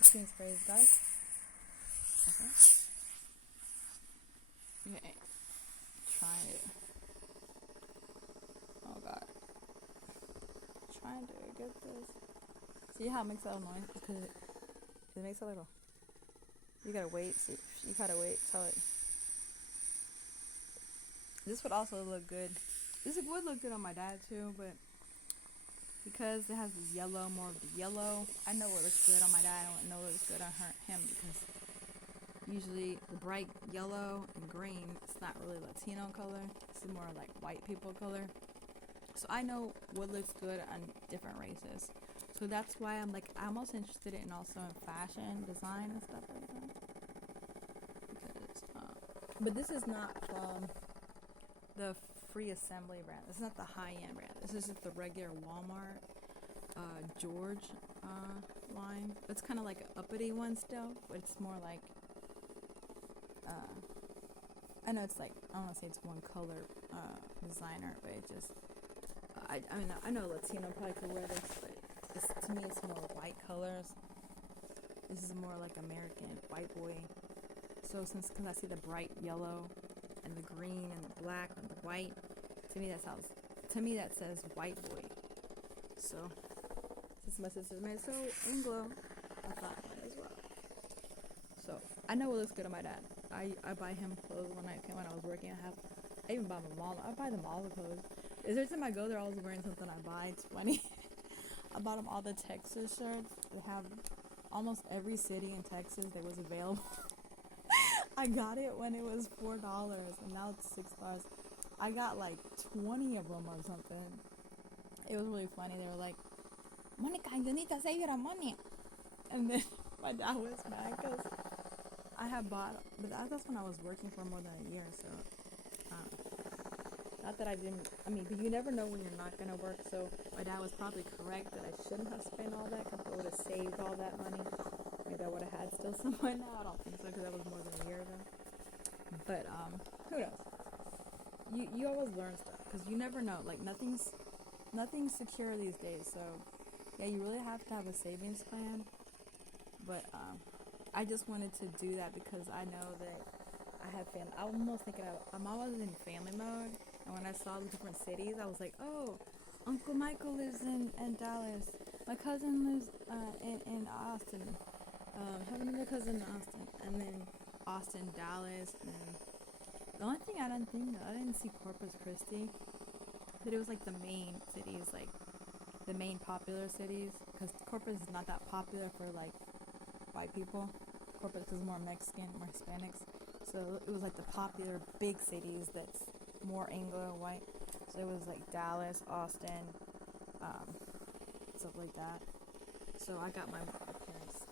This means praise God. Okay. Okay. Try it. Oh God. Trying to get this. See how it makes that noise? Because it makes a little. You gotta wait. See, you gotta wait till it. This would also look good. This would look good on my dad too, but because it has this yellow, more of the yellow, I know what looks good on my dad. I don't know what looks good on him because usually the bright yellow and green, it's not really Latino color. It's more like white people color. So I know what looks good on different races. So that's why I'm also interested in also in fashion, design, and stuff like that. Because, but this is not from the Free Assembly brand. This is not the high-end brand. This is just the regular Walmart, George line. It's kind of like an uppity one still, but it's more like, I know it's like, I don't want to say it's one color designer, but it just, I mean, I know Latino probably could wear this, but to me it's more white colors. This is more like American white boy. So because I see the bright yellow and the green and the black and the white, to me that says white boy. So since my sister's married so Anglo, I thought I might as well. So I know what looks good on my dad. I buy him clothes when I was working. I even buy my mom. I buy them all the clothes. Every time I go, they're always wearing something I buy. It's funny. I bought them all the Texas shirts. They have almost every city in Texas that was available. I got it when it was $4, and now it's $6. I got like 20 of them or something. It was really funny. They were like, Monica, you need to save your money. And then my dad was mad because I had bought, but that's when I was working for more than a year, so Not that I didn't, I mean, but you never know when you're not going to work. So my dad was probably correct that I shouldn't have spent all that, because I would have saved all that money. Maybe I would have had still some money now. I don't think so, because that was more than a year ago. But who knows? You always learn stuff, because you never know. Like, nothing's secure these days. So yeah, you really have to have a savings plan. But I just wanted to do that because I know that I have family. I'm almost thinking I'm always in family mode. And when I saw the different cities, I was like, oh, Uncle Michael lives in Dallas. My cousin lives in Austin. I have another cousin in Austin. And then Austin, Dallas. And the only thing I didn't see Corpus Christi. But it was like the main cities, like the main popular cities. Because Corpus is not that popular for like white people. Corpus is more Mexican, more Hispanics. So it was like the popular big cities that's more Anglo and white. So it was like Dallas, Austin, stuff like that. So I got my parents'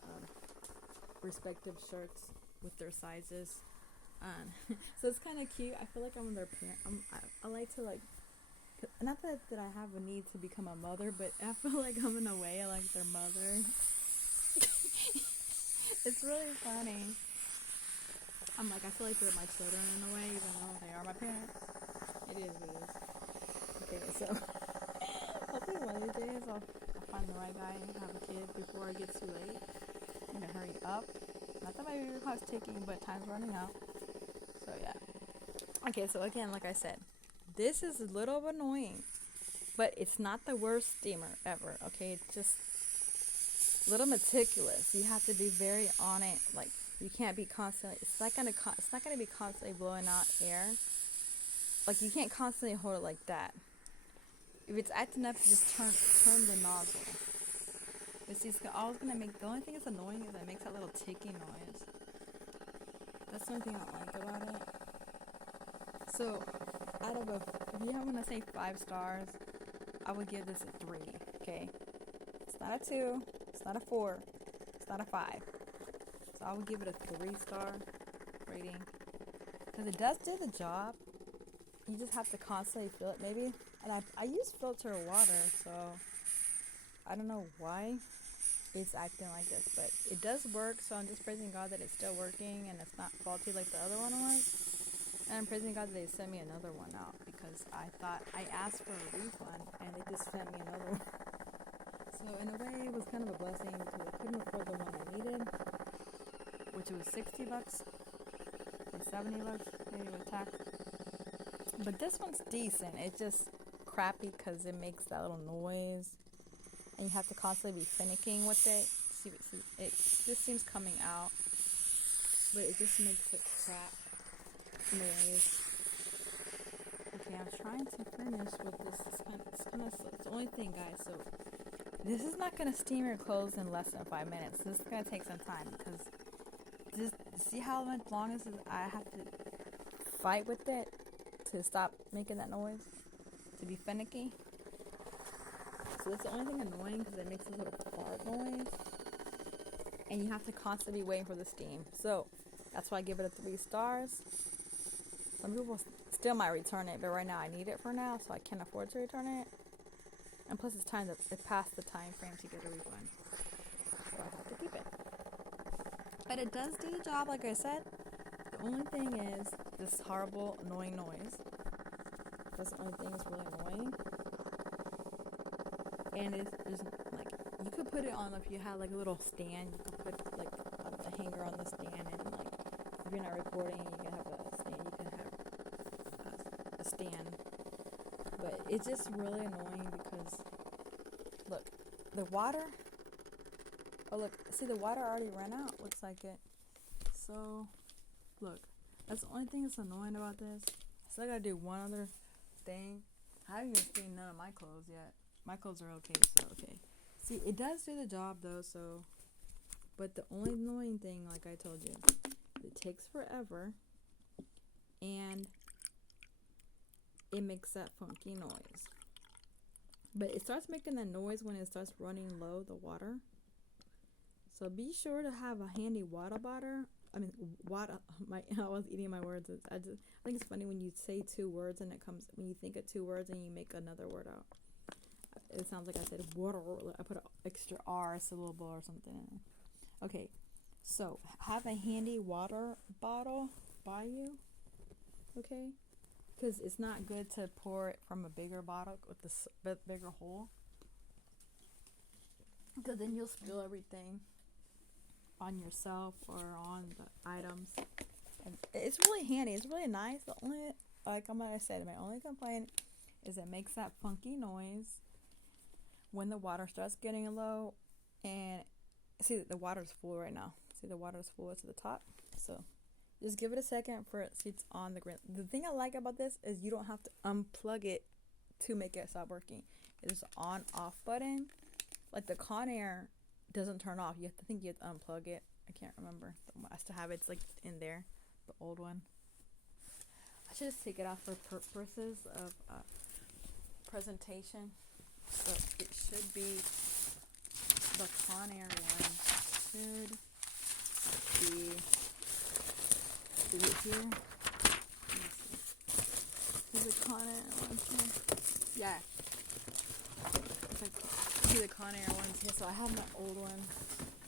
respective shirts with their sizes. So it's kind of cute. I feel like I'm their parent. I like to like, not that I have a need to become a mother, but I feel like I'm in a way like their mother. It's really funny. I'm like, I feel like they're my children in a way, even though they are my parents. It is what it is. Okay, so hopefully one of these days I'll find the right guy and have a kid before it gets too late. I'm gonna hurry up. Not that my baby clock's ticking, but time's running out. So yeah. Okay, so again, like I said, this is a little annoying, but it's not the worst steamer ever. Okay, it's just a little meticulous. You have to be very on it. Like, you can't be constantly. It's not gonna be constantly blowing out air. Like, you can't constantly hold it like that. If it's acting up, you just turn the nozzle. It's just always gonna make. The only thing that's annoying is it makes that little ticking noise. That's the only thing I don't like about it. So, out of if you have want to say 5 stars, I would give this a 3. Okay, it's not a 2. It's not a 4. It's not a 5. So I would give it a 3-star rating. Because it does do the job. You just have to constantly fill it, maybe. And I use filter water, so I don't know why it's acting like this. But it does work, so I'm just praising God that it's still working and it's not faulty like the other one was. And I'm praising God that they sent me another one out. Because I asked for a refund and they just sent me another one. So in a way, it was kind of a blessing because I couldn't afford the one I needed, which was $60 or $70 maybe with tax. But this one's decent. It's just crappy because it makes that little noise, and you have to constantly be finicking with it. See, it just seems coming out, but it just makes a crap noise. Okay, I'm trying to finish with this. It's kind of it's the only thing, guys. So. This is not going to steam your clothes in less than 5 minutes. This is going to take some time because see how much long this is? I have to fight with it to stop making that noise, to be finicky. So that's the only thing annoying because it makes a little fart noise. And you have to constantly be waiting for the steam. So that's why I give it a 3 stars. Some people still might return it, but right now I need it for now, so I can't afford to return it. And plus, it's past the time frame to get a refund, so I have to keep it. But it does do the job, like I said. The only thing is this horrible, annoying noise. That's the only thing that's really annoying. And there's like, you could put it on if you had like a little stand. You could put like a hanger on the stand, and like if you're not recording, you can have a stand. You can have a stand. But it's just really annoying because, look, the water, oh look, see the water already ran out, looks like it. So, look, that's the only thing that's annoying about this. I still gotta do one other thing. I haven't even steamed none of my clothes yet. My clothes are okay, so okay. See, it does do the job though, so, but the only annoying thing, like I told you, it takes forever, and it makes that funky noise. But it starts making that noise when it starts running low, the water. So be sure to have a handy water bottle, I mean, what? I was eating my words. I think it's funny when you say two words and when you think of two words and you make another word out. It sounds like I said water. I put an extra R syllable or something. Okay, so have a handy water bottle by you. Okay, because it's not good to pour it from a bigger bottle with this bigger hole. Because then you'll spill everything on yourself or on the items. And it's really handy. It's really nice. The only, like I said, my only complaint is it makes that funky noise when the water starts getting low. And see, the water's full right now. See, the water's full to the top. So just give it a second for it. See, it's on the ground. The thing I like about this is you don't have to unplug it to make it stop working. It's an on-off button. Like the Conair doesn't turn off. You have to unplug it. I can't remember. I still have it. It's like in there, the old one. I should just take it off for purposes of presentation. So it should be the Conair one. Should be. Is it here? Let me see. Is the Conair one here? Yeah. See the Conair ones here. So I have my old one.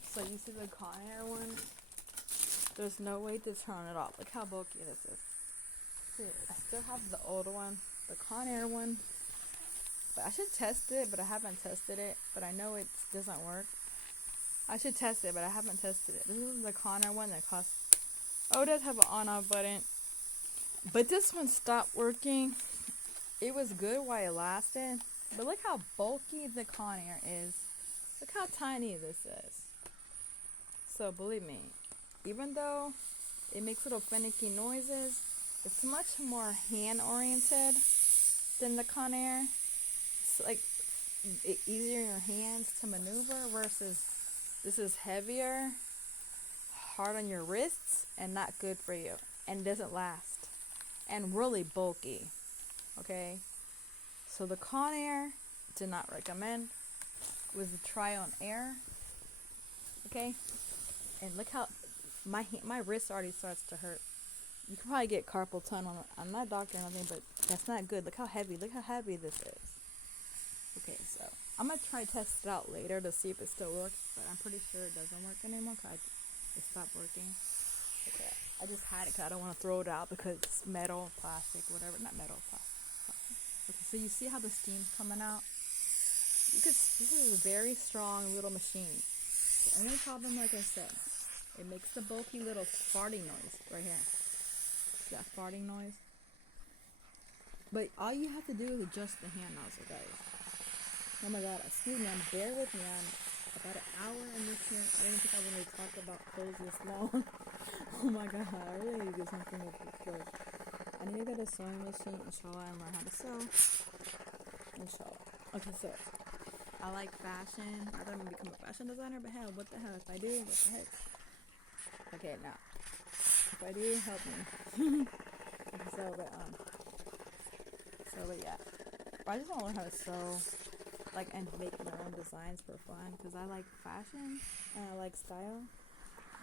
So you see the Conair one? There's no way to turn it off. Look how bulky this is. See, I still have the old one, the Conair one. But I should test it, but I haven't tested it. But I know it doesn't work. I should test it, but I haven't tested it. This is the Conair one that costs. Oh, it does have an on-off button. But this one stopped working. It was good while it lasted. But look how bulky the Conair is. Look how tiny this is. So believe me, even though it makes little finicky noises, it's much more hand-oriented than the Conair. It's like easier in your hands to maneuver versus this is heavier, hard on your wrists, and not good for you. And doesn't last. And really bulky. Okay? So the Conair, did not recommend. Was a try on air. Okay? And look how my wrist already starts to hurt. You can probably get carpal tunnel. I'm not a doctor or nothing, but that's not good. Look how heavy this is. Okay, so I'm going to try to test it out later to see if it still works, but I'm pretty sure it doesn't work anymore because it stopped working. Okay, I just had it because I don't want to throw it out because it's metal, plastic, whatever. Not metal, plastic. Okay, so you see how the steam's coming out? This is a very strong little machine. The only problem, like I said, it makes the bulky little farting noise right here. See that farting noise? But all you have to do is adjust the hand nozzle, guys. Oh my god, excuse me, bear with me. I'm about an hour in this here. I didn't think I was going to talk about clothes this long. Oh my god, I really need to do something with the clothes. I need to get a sewing machine, Insha'Allah, and learn how to sew. Insha'Allah. Okay, so I like fashion. I thought I'm going to become a fashion designer, but hell, what the hell? If I do, what the heck? Okay, now, if I do, help me. But yeah. But I just want to learn how to sew, like, and make my own designs for fun, because I like fashion, and I like style,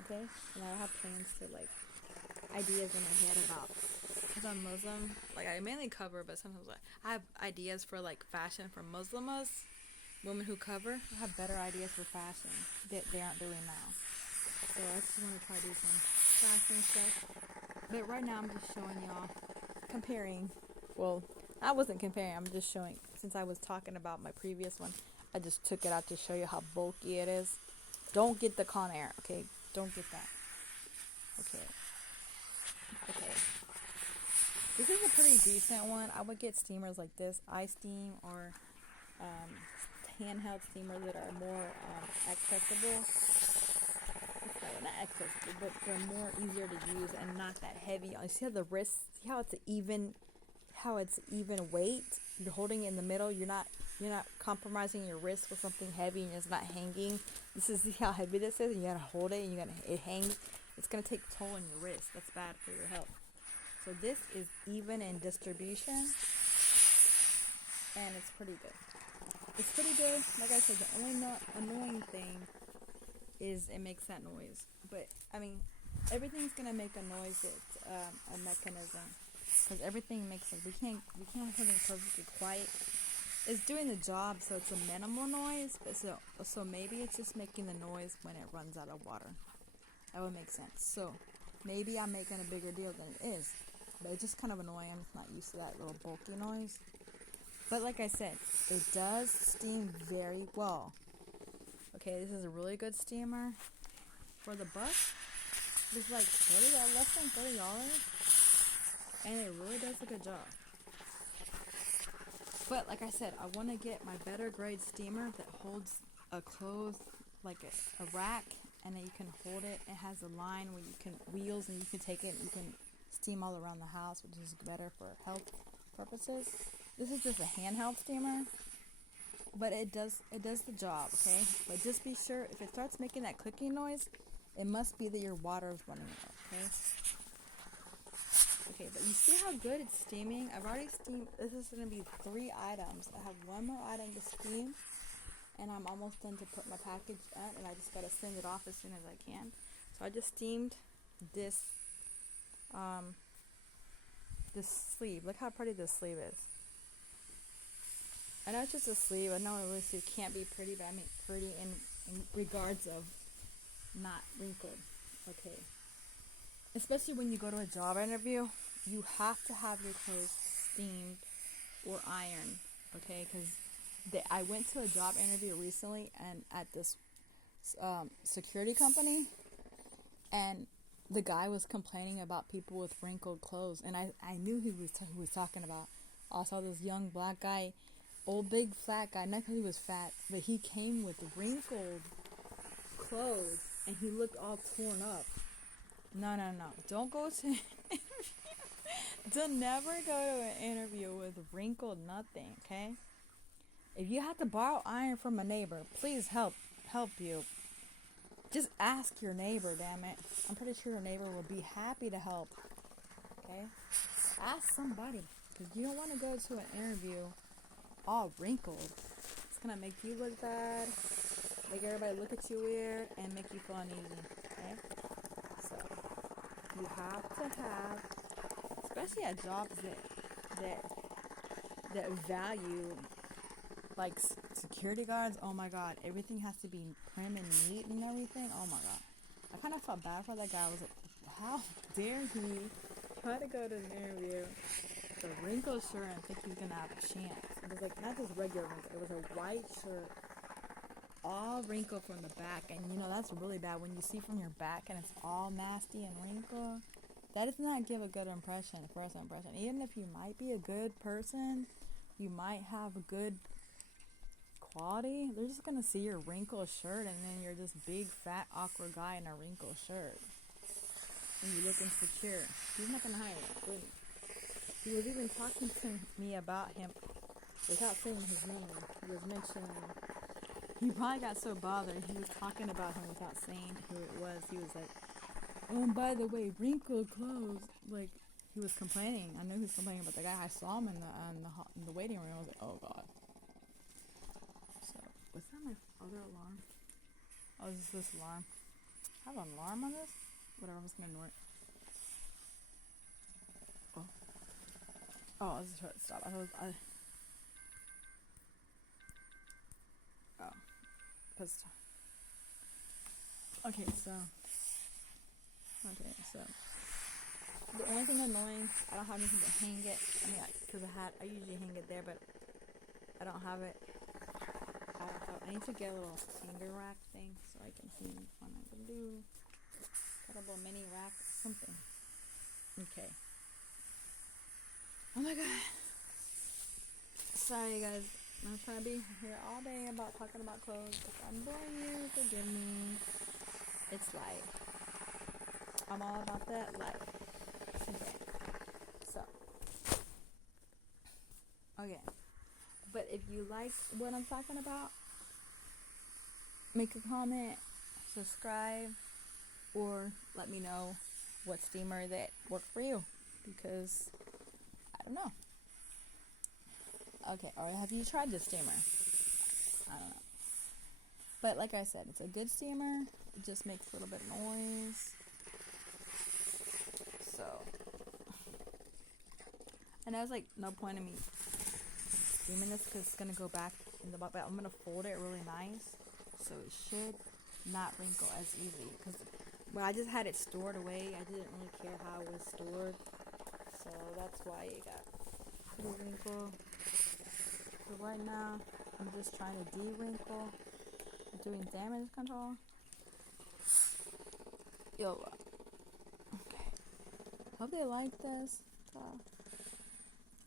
okay? And I have plans to, like, ideas in my head about, because I'm Muslim, like, I mainly cover, but sometimes I have ideas for, like, fashion for Muslimas, women who cover. I have better ideas for fashion that they aren't doing now. So I just want to try to do some fashion stuff. But right now I'm just showing y'all, comparing. Well, I wasn't comparing. I'm just showing. Since I was talking about my previous one, I just took it out to show you how bulky it is. Don't get the Conair, okay? Don't get that. Okay. This is a pretty decent one. I would get steamers like this, iSteam, or handheld steamers that are more accessible. Not accessible, but they're more easier to use and not that heavy. You see how the wrist, see how it's even weight. You're holding it in the middle. You're not compromising your wrist with something heavy, and it's not hanging. See how heavy this is, and you gotta hold it, and it hangs. It's gonna take a toll on your wrist. That's bad for your health. So this is even in distribution, and it's pretty good. It's pretty good. Like I said, the only annoying thing is it makes that noise. But I mean, everything's gonna make a noise. It's a mechanism, because everything makes like we can't have something perfectly quiet. It's doing the job, so it's a minimal noise. But so maybe it's just making the noise when it runs out of water. That would make sense. So maybe I'm making a bigger deal than it is, but it's just kind of annoying. I'm not used to that little bulky noise. But like I said, it does steam very well. Okay, this is a really good steamer for the buck. It's like less than $30, and it really does a good job. But like I said, I want to get my better grade steamer that holds a clothes, like a rack, and then you can hold it. It has a line where you can wheels, and you can take it and you can steam all around the house, which is better for health purposes. This is just a handheld steamer, but it does the job, okay? But just be sure, if it starts making that clicking noise, it must be that your water is running out, okay? Okay, but you see how good it's steaming? I've already steamed, this is going to be 3 items. I have one more item to steam, and I'm almost done to put my package in, and I just got to send it off as soon as I can. So I just steamed this, this sleeve. Look how pretty this sleeve is. I know it's just a sleeve. I know it can't be pretty, but I mean pretty in regards of not wrinkled. Okay. Especially when you go to a job interview, you have to have your clothes steamed or ironed, okay? Because I went to a job interview recently and at this security company, and the guy was complaining about people with wrinkled clothes, and I knew who he was talking about. I saw this young black guy, old big fat guy, not because he was fat, but he came with wrinkled clothes, and he looked all torn up. No. Don't go to an interview. Don't never go to an interview with wrinkled nothing, okay? If you have to borrow iron from a neighbor, please help you. Just ask your neighbor, damn it. I'm pretty sure your neighbor will be happy to help, okay? Ask somebody, because you don't want to go to an interview all wrinkled. It's going to make you look bad, make everybody look at you weird, and make you feel uneasy, okay? So you have to have, especially at jobs that value, like security guards. Oh my God, everything has to be prim and neat and everything. Oh my God, I kind of felt bad for that guy. I was like, how dare he try to go to an interview with a wrinkled shirt and think he's gonna have a chance? It was like not just regular wrinkle, it was a white shirt, all wrinkled from the back, and you know that's really bad when you see from your back and it's all nasty and wrinkled. That does not give a good impression, first impression. Even if you might be a good person, you might have a good quality, they're just gonna see your wrinkled shirt, and then you're this big fat awkward guy in a wrinkled shirt, and you look insecure. He's not gonna hire you. He was even talking to me about him without saying his name. He was mentioning, he probably got so bothered, he was talking about him without saying who it was. He was like, oh, and by the way, wrinkled clothes. Like, he was complaining. I knew he was complaining about the guy. I saw him in the waiting room. I was like, oh God. So, was that my other alarm? Oh, is this alarm? I have an alarm on this? Whatever, I'm just gonna ignore it. Oh, this is trying to stop. Okay, so the only thing annoying, I don't have anything to hang it. I mean, because I usually hang it there, but I don't have it. I need to get a little hanger rack thing so I can hang when I can do got a little mini rack, something. Okay. Oh my God. Sorry guys, I'm not trying to be here all day about talking about clothes. If I'm boring you, forgive me. It's life. I'm all about that life. Okay. So. Okay. But if you like what I'm talking about, make a comment, subscribe, or let me know what steamer that worked for you, because I don't know. Okay, or have you tried this steamer? I don't know. But like I said, it's a good steamer. It just makes a little bit of noise. And I was like, no point in me steaming this because it's gonna go back in the box. But I'm gonna fold it really nice, so it should not wrinkle as easy. Because when I just had it stored away, I didn't really care how it was stored, so that's why it got pretty wrinkled. So right now, I'm just trying to de-wrinkle, doing damage control. Yo, okay. Hope they like this.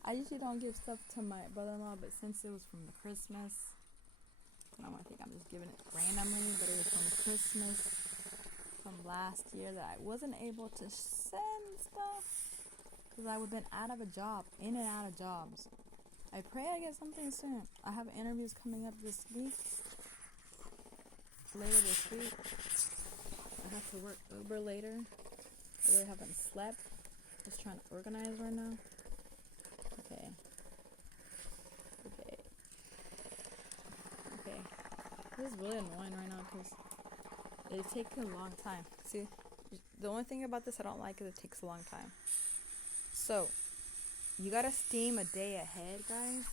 I usually don't give stuff to my brother-in-law, but since it was from the Christmas, I don't think I'm just giving it randomly, but it was from Christmas from last year that I wasn't able to send stuff because I would have been out of a job, in and out of jobs. I pray I get something soon. I have interviews coming up this week, later this week. I have to work Uber later. I really haven't slept. Just trying to organize right now. Okay. This is really annoying right now because it's taking a long time. See, the only thing about this I don't like is it takes a long time. So, you gotta steam a day ahead, guys.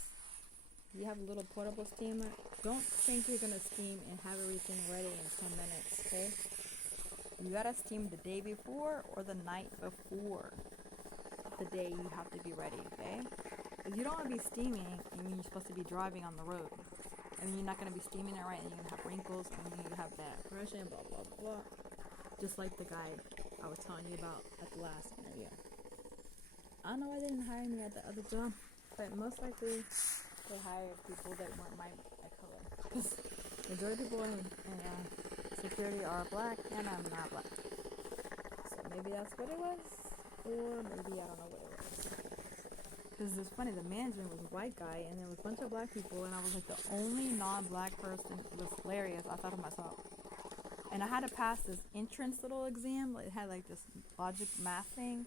You have a little portable steamer. Don't think you're gonna steam and have everything ready in 10 minutes, okay? You gotta steam the day before or the night before the day you have to be ready, okay? If you don't want to be steaming and you're supposed to be driving on the road, and then you're not going to be steaming it right, and you're going to have wrinkles, and you're going to have bad impression, blah, blah, blah. Just like the guy I was telling you about at the last interview. I don't know why they didn't hire me at the other job, but most likely they hired people that weren't my color. Because majority of people in security are black, and I'm not black. So maybe that's what it was, or maybe I don't know what it was. Because it's funny, the management was a white guy, and there was a bunch of black people, and I was like the only non-black person. It was hilarious. I thought to myself. And I had to pass this entrance little exam. It had like this logic math thing.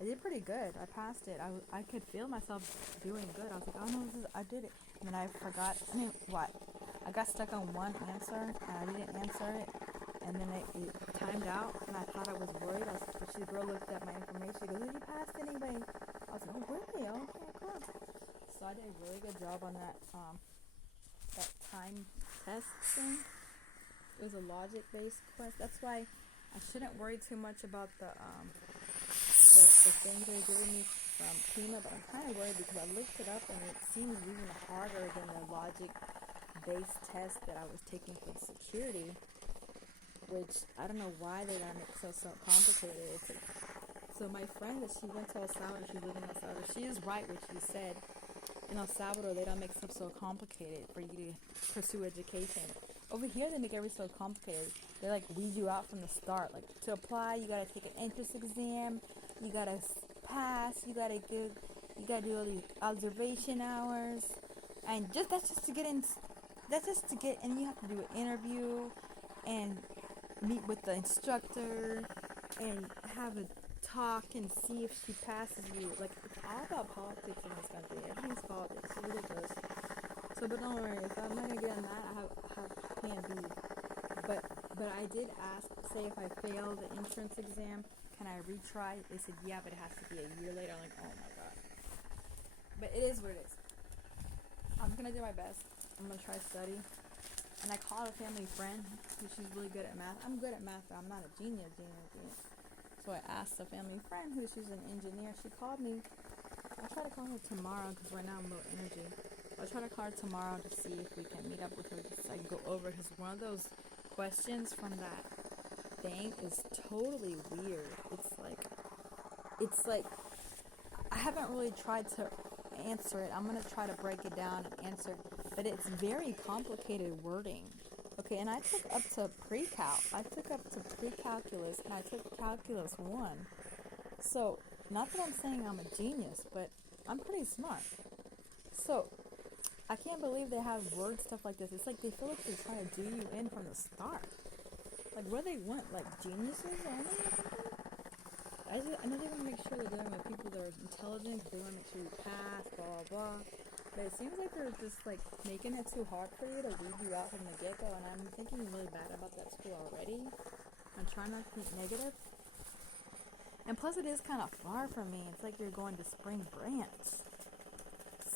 I did pretty good. I passed it. I could feel myself doing good. I was like, oh no, I did it. And then I forgot. I got stuck on one answer, and I didn't answer it. And then it timed out, and I thought I was worried. The girl looked at my information. She goes, you passed anyway. I was like, oh really? Oh, cool. So I did a really good job on that time test thing. It was a logic-based quest. That's why I shouldn't worry too much about the things they're giving me from FEMA, but I'm kind of worried because I looked it up and it seems even harder than the logic-based test that I was taking for security, which I don't know why they don't make it so complicated. So my friend, she went to El Salvador, she lived in El Salvador. She is right what she said. In El Salvador, they don't make stuff so complicated for you to pursue education. Over here, they make everything so complicated. They like weed you out from the start. Like to apply, you gotta take an entrance exam. You gotta pass. You gotta do all these observation hours, and that's just to get in. And you have to do an interview and meet with the instructor and have a talk and see if she passes you. Like, it's all about politics in this country. Everything's politics. It's ridiculous. So, but don't worry, if I'm not gonna get on that, I have plan B. But I did ask, say if I fail the entrance exam, can I retry? They said yeah, but it has to be a year later. I'm like, oh my god. But it is what it is. I'm gonna do my best. I'm gonna try to study. And I called a family friend who she's really good at math. I'm good at math, but I'm not a genius. So I asked a family friend who she's an engineer. She called me. I'll try to call her tomorrow because right now I'm low energy. I'll try to call her tomorrow to see if we can meet up with her just so I can go over, because one of those questions from that thing is totally weird. It's like I haven't really tried to answer it. I'm gonna try to break it down and answer it, but it's very complicated wording. Okay, and I took up to pre-calc. I took up to pre-calculus, and I took calculus 1. So, not that I'm saying I'm a genius, but I'm pretty smart. So, I can't believe they have word stuff like this. It's like they feel like they're trying to do you in from the start. Like, what do they want? Like, geniuses only or something? I know they want to make sure they're dealing with people that are intelligent, they want to make sure you pass, blah, blah, blah. But it seems like they're just, like, making it too hard for you to weed you out from the get-go, and I'm thinking really bad about that school already. I'm trying not to think negative. And plus it is kind of far from me. It's like you're going to Spring Branch.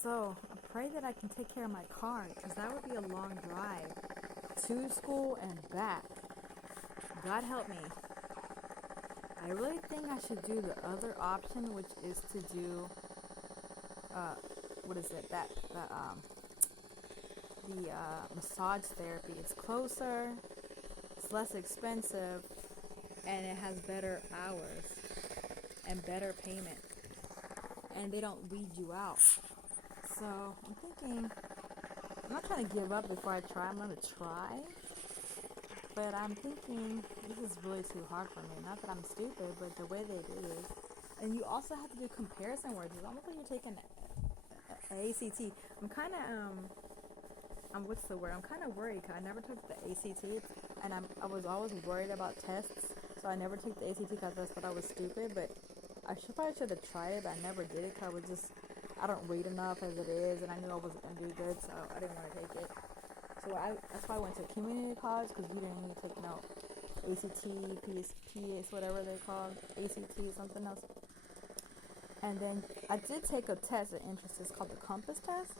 So I pray that I can take care of my car, because that would be a long drive to school and back. God help me. I really think I should do the other option, which is to do, what is it? The massage therapy. It's closer, it's less expensive, and it has better hours and better payment. And they don't weed you out. So I'm thinking, I'm not trying to give up before I try. I'm going to try. But I'm thinking, this is really too hard for me. Not that I'm stupid, but the way they do it. And you also have to do comparison words. It's almost like you're taking an ACT. I'm kind of, what's the word? I'm kind of worried, because I never took the ACT. And I was always worried about tests. So I never took the ACT because I thought I was stupid. But I probably should have tried it, but I never did it, because I don't read enough as it is. And I knew I wasn't going to do good, so I didn't want to take it. So that's why I went to community college, because you didn't need to take no ACT, PS, whatever they're called, ACT, something else. And then I did take a test at interest. It's called the Compass test,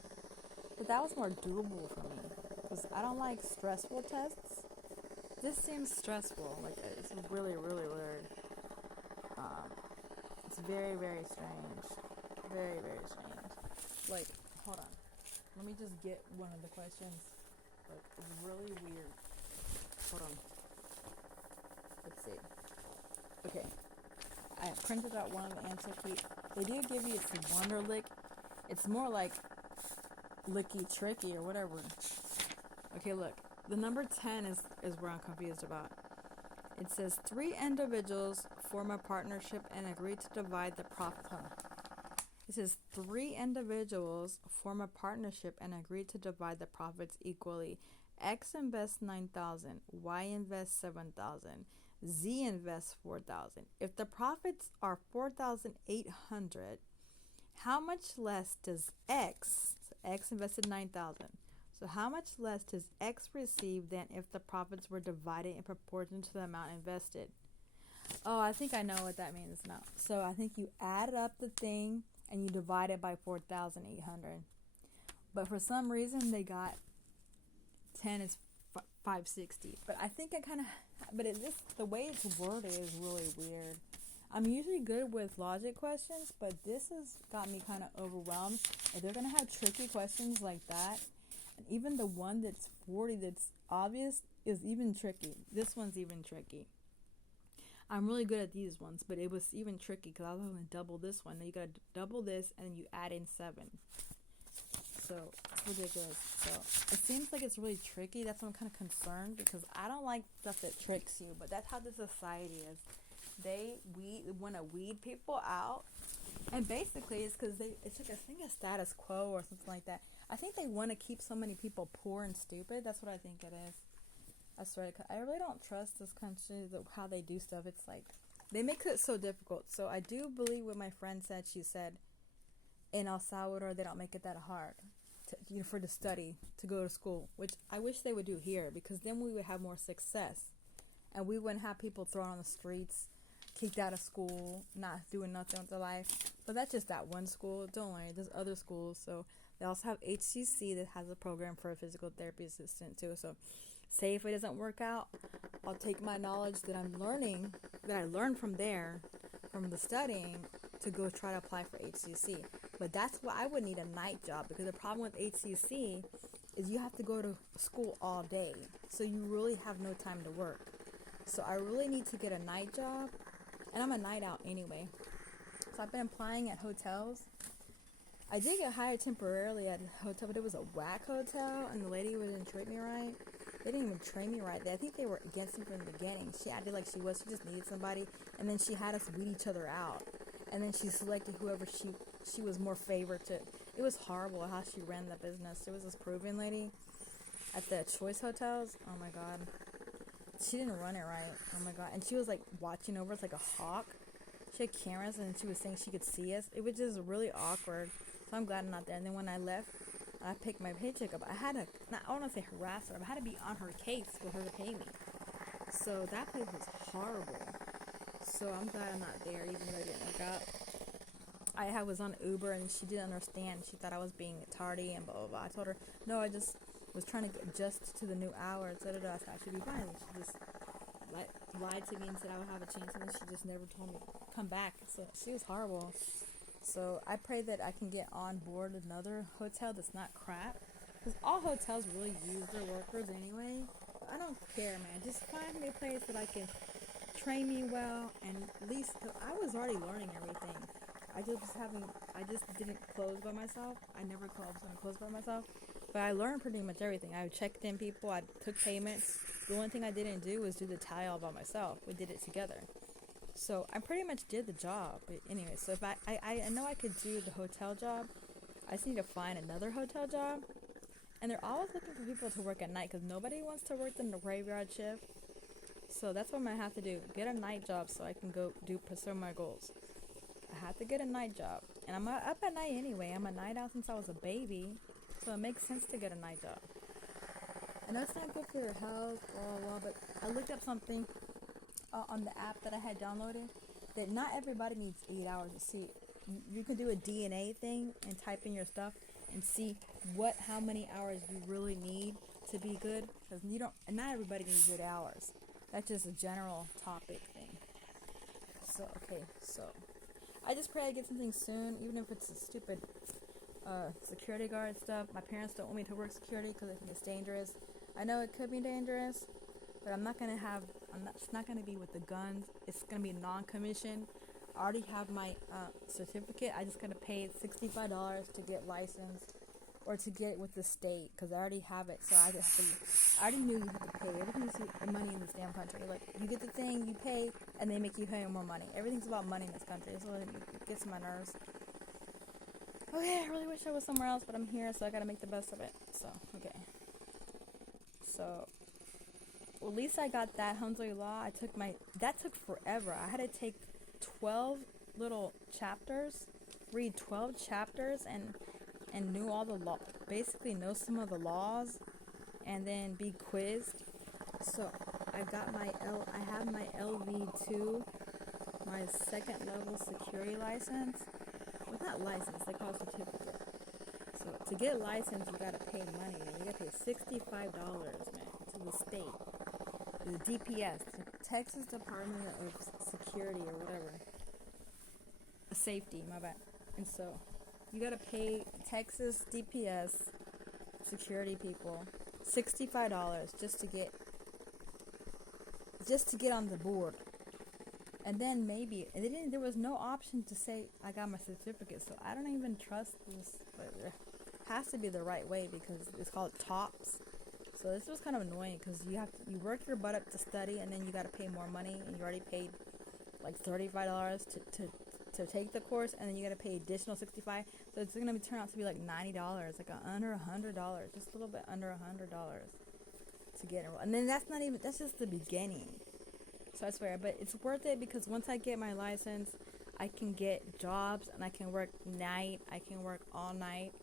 but that was more doable for me, because I don't like stressful tests. This seems stressful. Like, it's really, really weird. It's very, very strange. Very, very strange. Like, hold on. Let me just get one of the questions. Like, it's really weird. Hold on. Let's see. Okay. I printed out one of the answer key. They do give you, it's Wonderlick. It's more like Licky Tricky or whatever. Okay, look. The number 10 is where I'm confused about. It says 3 individuals form a partnership and agree to divide the profit. It says 3 individuals form a partnership and agree to divide the profits equally. X invests $9,000, Y invests $7,000, Z invests $4,000. If the profits are $4,800, how much less does X? So X invested $9,000. So how much less does X receive than if the profits were divided in proportion to the amount invested? Oh, I think I know what that means now. So I think you added up the thing and you divide it by 4,800. But for some reason they got 10 is 560. But I think the way it's worded is really weird. I'm usually good with logic questions, but this has got me kind of overwhelmed. If they're going to have tricky questions like that, and even the one that's 40 that's obvious is even tricky. This one's even tricky. I'm really good at these ones, but it was even tricky because I was going to double this one. Now you got to double this and then you add in 7. So it's ridiculous. So it seems like it's really tricky. That's why I'm kind of concerned, because I don't like stuff that tricks you, but that's how the society is. They want to weed people out, and basically it's because it's like a status quo or something like that. I think they want to keep so many people poor and stupid. That's what I think it is. That's right. I really don't trust this country, how they do stuff. It's like they make it so difficult. So I do believe what my friend said. She said in El Salvador they don't make it that hard for the study, to go to school, which I wish they would do here, because then we would have more success and we wouldn't have people thrown on the streets, kicked out of school, not doing nothing with their life. But that's just that one school. Don't worry, there's other schools. So they also have HCC that has a program for a physical therapy assistant too. So say if it doesn't work out, I'll take my knowledge that I'm learning, that I learned from there, from the studying, to go try to apply for HCC. But that's why I would need a night job, because the problem with HCC is you have to go to school all day. So you really have no time to work. So I really need to get a night job, and I'm a night out anyway. So I've been applying at hotels. I did get hired temporarily at a hotel, but it was a whack hotel, and the lady didn't treat me right. They didn't even train me right. I think they were against me from the beginning. She acted like she just needed somebody, and then she had us weed each other out. And then she selected whoever she was more favored to. It was horrible how she ran the business. There was this Peruvian lady at the Choice Hotels. Oh my God. She didn't run it right. Oh my God. And she was like watching over us like a hawk. She had cameras and she was saying she could see us. It was just really awkward. So I'm glad I'm not there. And then when I left, I picked my paycheck up. I had to, I don't want to say harass her, but I had to be on her case for her to pay me. So that place was horrible. So I'm glad I'm not there, even though it didn't work out. I was on Uber and she didn't understand. She thought I was being tardy and blah blah blah. I told her no, I just was trying to adjust to the new hours. So I should be fine. And she just lied to me and said I would have a chance, and then she just never told me to come back. So she was horrible. So I pray that I can get on board another hotel that's not crap, because all hotels really use their workers anyway. I don't care, man. Just find me a place that I can train me well, and at least, cause I was already learning everything. I just didn't close by myself. I never closed by myself. But I learned pretty much everything. I checked in people. I took payments. The only thing I didn't do was do the tally all by myself. We did it together. So I pretty much did the job. But anyway, so if I know I could do the hotel job. I just need to find another hotel job. And they're always looking for people to work at night, because nobody wants to work the graveyard shift. So that's what I'm going to have to do. Get a night job so I can go pursue my goals. I have to get a night job. And I'm up at night anyway. I'm a night owl since I was a baby. So it makes sense to get a night job. I know it's not good for your health, blah, blah, blah, but I looked up something on the app that I had downloaded, that not everybody needs 8 hours to see. You can do a DNA thing and type in your stuff and see how many hours you really need to be good, because not everybody needs 8 hours. That's just a general topic thing. So I just pray I get something soon, even if it's a stupid security guard stuff. My parents don't want me to work security because they think it's dangerous. I know it could be dangerous, but it's not going to be with the guns. It's going to be non-commissioned. I already have my certificate. I just got to pay $65 to get licensed, or to get it with the state, because I already have it. So I already knew you had to pay. Everything's money in this damn country. Like, you get the thing, you pay, and they make you pay more money. Everything's about money in this country. So it gets my nerves. Okay, I really wish I was somewhere else, but I'm here, so I gotta make the best of it. So, okay. So, well, at least I got that, Alhamdulillah. That took forever. I had to take 12 little chapters, read 12 chapters, and knew all the law, basically know some of the laws, and then be quizzed. So, I have my LV2, my second level security license. Well, not license, they call it certificate. So to get licensed, you gotta pay money, man. You gotta pay $65, man, to the state. The DPS, the Texas Department of Security or whatever. Safety, my bad. And so you gotta pay Texas DPS security people $65 just to get on the board. And then there was no option to say I got my certificate, so I don't even trust this, but it has to be the right way, because it's called TOPS. So this was kind of annoying, because you work your butt up to study, and then you got to pay more money, and you already paid like $35 to take the course, and then you got to pay additional $65. So it's going to turn out to be like $90, like under $100, just a little bit under $100 to get enrolled. And then that's just the beginning. So I swear, but it's worth it, because once I get my license, I can get jobs, and I can work night, I can work all night.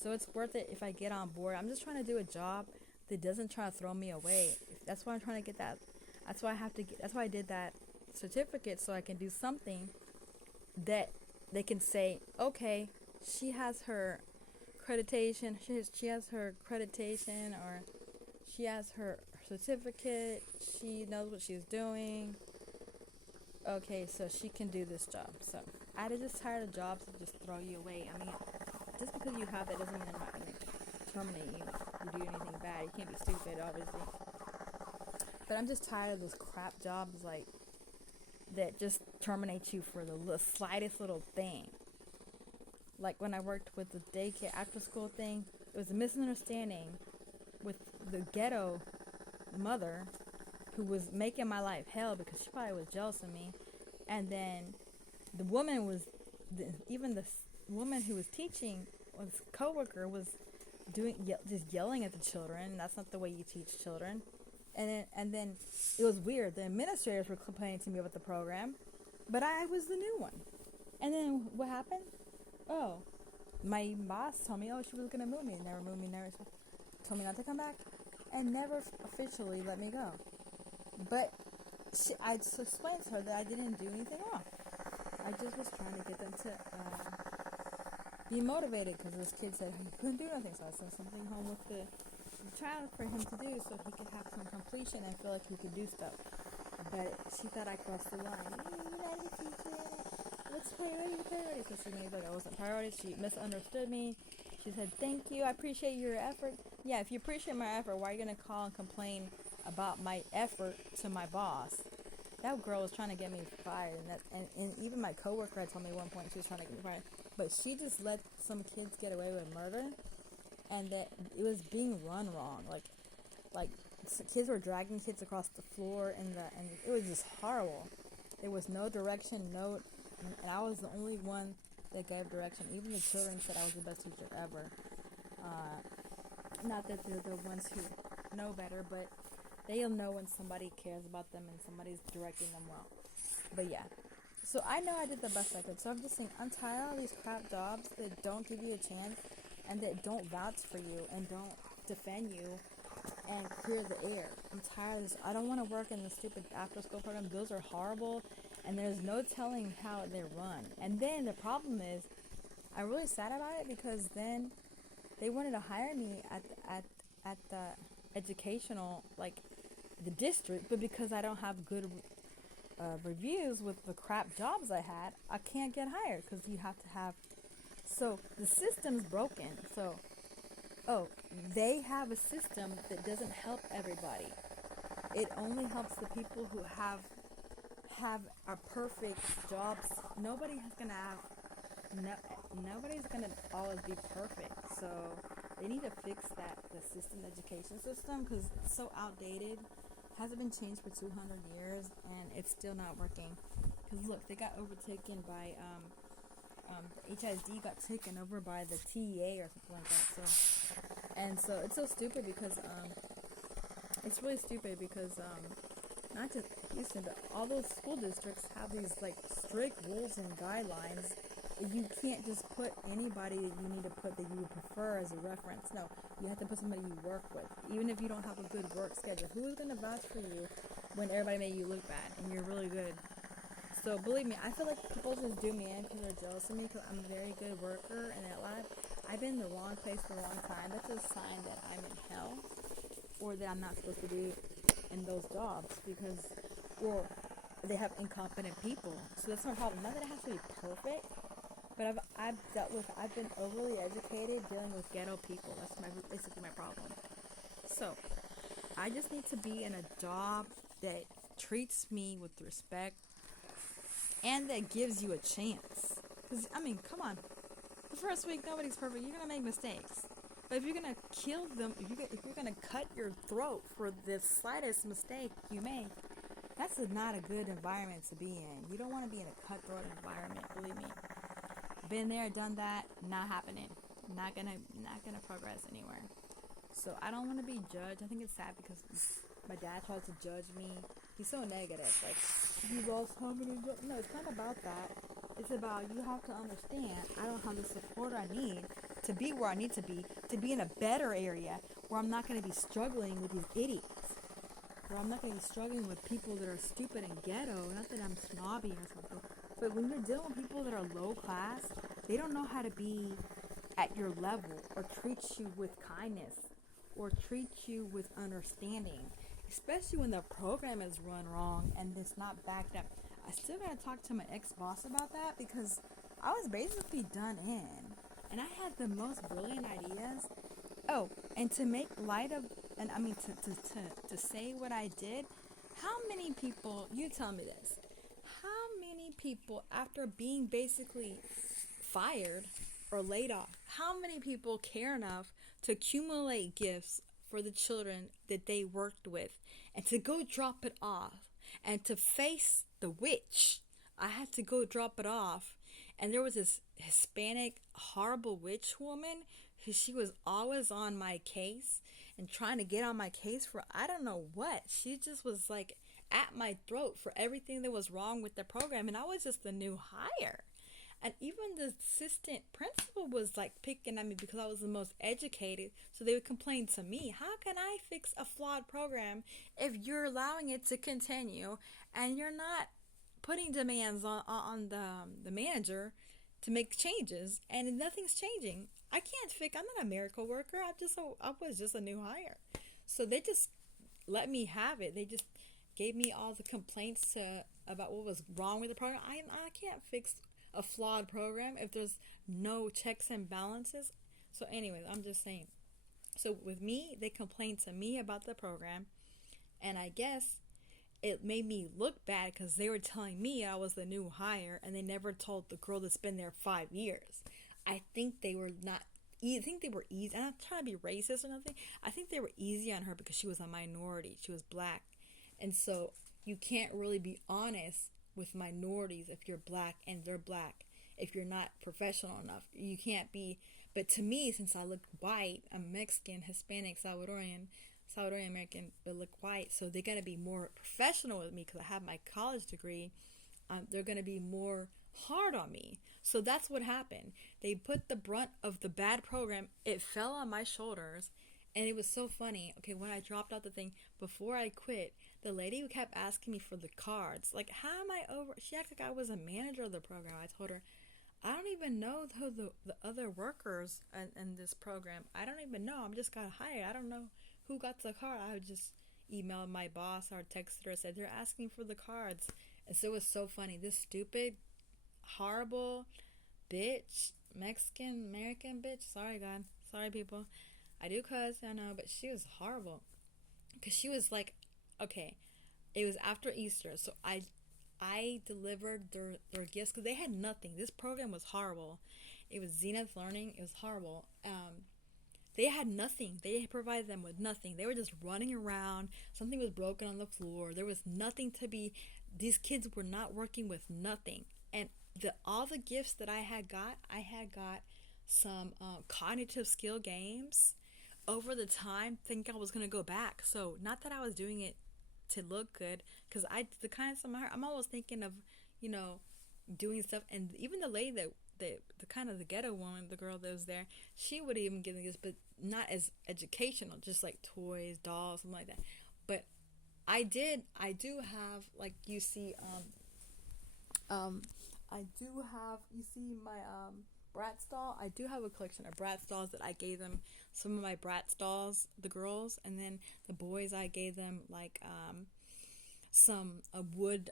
So it's worth it if I get on board. I'm just trying to do a job that doesn't try to throw me away. That's why I'm trying to get that. That's why I did that certificate, so I can do something that they can say, okay, she has her accreditation, she has her accreditation, or she has her certificate, she knows what she's doing. Okay, so she can do this job. So I just tired of jobs that just throw you away. I mean, just because you have that doesn't mean they're not going to terminate you if you do anything bad. You can't be stupid, obviously. But I'm just tired of those crap jobs that just terminate you for the slightest little thing. Like when I worked with the daycare after school thing, it was a misunderstanding with the ghetto mother who was making my life hell, because she probably was jealous of me. And then the woman even the woman who was teaching, or this coworker, was just yelling at the children. That's not the way you teach children. And then it was weird. The administrators were complaining to me about the program, but I was the new one. And then what happened? Oh, my boss told me, she was gonna move me. Never moved me. Never told me not to come back, and never officially let me go. But I explained to her that I didn't do anything wrong. I just was trying to get them to be motivated, because this kid said he couldn't do nothing, so I sent something home with the child for him to do, so he could have some completion and feel like he could do stuff. But she thought I crossed the line. What's priority? So she made like I wasn't priority. She misunderstood me. She said, "Thank you, I appreciate your effort." Yeah, if you appreciate my effort, why are you gonna call and complain about my effort to my boss? That girl was trying to get me fired, and even my coworker had told me at one point she was trying to get me fired. But she just let some kids get away with murder, and that it was being run wrong. Like kids were dragging kids across the floor, and it was just horrible. There was no direction, and I was the only one that gave direction. Even the children said I was the best teacher ever. Not that they're the ones who know better, but they'll know when somebody cares about them and somebody's directing them well. But yeah, so I know I did the best I could. So I'm just saying, I'm tired of these crap jobs that don't give you a chance and that don't vouch for you and don't defend you and clear the air. I'm tired of this. I don't want to work in the stupid after-school program. Those are horrible, and there's no telling how they're run. And then the problem is, I'm really sad about it, because then they wanted to hire me at the educational, like the district, but because I don't have good reviews with the crap jobs I had, I can't get hired, because you have to have. So the system's broken. So they have a system that doesn't help everybody. It only helps the people who have a perfect jobs. Nobody's gonna always be perfect. So they need to fix the education system, because it's so outdated. Hasn't been changed for 200 years, and it's still not working. Because look, they got overtaken by HISD got taken over by the TEA or something like that. So it's so stupid, because it's really stupid, because not just Houston, but all those school districts have these like strict rules and guidelines. You can't just put anybody that you need to put that you would prefer as a reference. No, you have to put somebody you work with, even if you don't have a good work schedule. Who is going to vouch for you when everybody made you look bad and you're really good? So believe me, I feel like people just do me in because they're jealous of me, because I'm a very good worker, and I've been in the wrong place for a long time. That's a sign that I'm in hell, or that I'm not supposed to be in those jobs, because, well, they have incompetent people. So that's my problem. Not that it has to be perfect, but I've been overly educated dealing with ghetto people. That's basically my problem. So I just need to be in a job that treats me with respect and that gives you a chance. Because, I mean, come on. The first week, nobody's perfect. You're going to make mistakes. But if you're going to kill them, if you're going to cut your throat for the slightest mistake you make, that's not a good environment to be in. You don't want to be in a cutthroat environment, believe me. Been there, done that, not happening. Not gonna progress anywhere. So I don't want to be judged. I think it's sad, because my dad tries to judge me. He's so negative. Like, you lost how many jobs? No, it's not about that. It's about, you have to understand, I don't have the support I need to be where I need to be in a better area where I'm not going to be struggling with these idiots. Where I'm not going to be struggling with people that are stupid and ghetto. Not that I'm snobby or something. But when you're dealing with people that are low class, they don't know how to be at your level, or treat you with kindness, or treat you with understanding. Especially when the program is run wrong and it's not backed up. I still gotta talk to my ex-boss about that, because I was basically done in. And I had the most brilliant ideas. Oh, and to make light of, and I mean to say what I did, how many people, you tell me this, how many people, after being basically fired or laid off, how many people care enough to accumulate gifts for the children that they worked with, and to go drop it off, and to face the witch? I had to go drop it off, and there was this Hispanic horrible witch woman who, she was always on my case and trying to get on my case for I don't know what. She just was like at my throat for everything that was wrong with the program, and I was just the new hire. And even the assistant principal was like picking at me because I was the most educated. So they would complain to me, how can I fix a flawed program if you're allowing it to continue and you're not putting demands on the manager to make changes, and nothing's changing. I can't fix. I'm not a miracle worker. I was just a new hire. So they just let me have it. They just gave me all the complaints about what was wrong with the program. I can't fix a flawed program if there's no checks and balances. So anyways, I'm just saying. So with me, they complained to me about the program, and I guess it made me look bad because they were telling me I was the new hire, and they never told the girl that's been there 5 years. I think they were not. I think they were easy. I'm not trying to be racist or nothing. I think they were easy on her because she was a minority. She was black, and so you can't really be honest with minorities if you're black and they're black. If you're not professional enough, you can't be. But to me, since I look white, I'm Mexican, Hispanic, Salvadorian American, but look white, so they're gonna be more professional with me because I have my college degree. They're gonna be more hard on me. So that's what happened. They put the brunt of the bad program. It fell on my shoulders, and it was so funny. Okay, when I dropped out the thing before I quit, the lady kept asking me for the cards. Like, how am I over? She acted like I was a manager of the program. I told her, I don't even know who the other workers in this program. I don't even know. I'm just got hired. I don't know who got the card. I would just email my boss or texted her, said they're asking for the cards. And so it was so funny. This stupid, horrible bitch, Mexican American bitch. Sorry, God. Sorry, people. I do cuss, I know, but she was horrible. Because she was like, okay, it was after Easter, so I delivered their gifts because they had nothing. This program was horrible. It was Zenith Learning. It was horrible. They had nothing. They provided them with nothing. They were just running around. Something was broken on the floor. There was nothing to be. These kids were not working with nothing. And all the gifts that I had got some cognitive skill games. Over the time, think I was gonna go back. So not that I was doing it to look good, because I'm always thinking of, doing stuff. And even the lady the kind of the ghetto one, the girl that was there, she would even give me this, but not as educational, just like toys, dolls, something like that. But I do have, like, you see, you see my Bratz doll. I do have a collection of Bratz dolls that I gave them. Some of my Bratz dolls, the girls, and then the boys, I gave them like some wood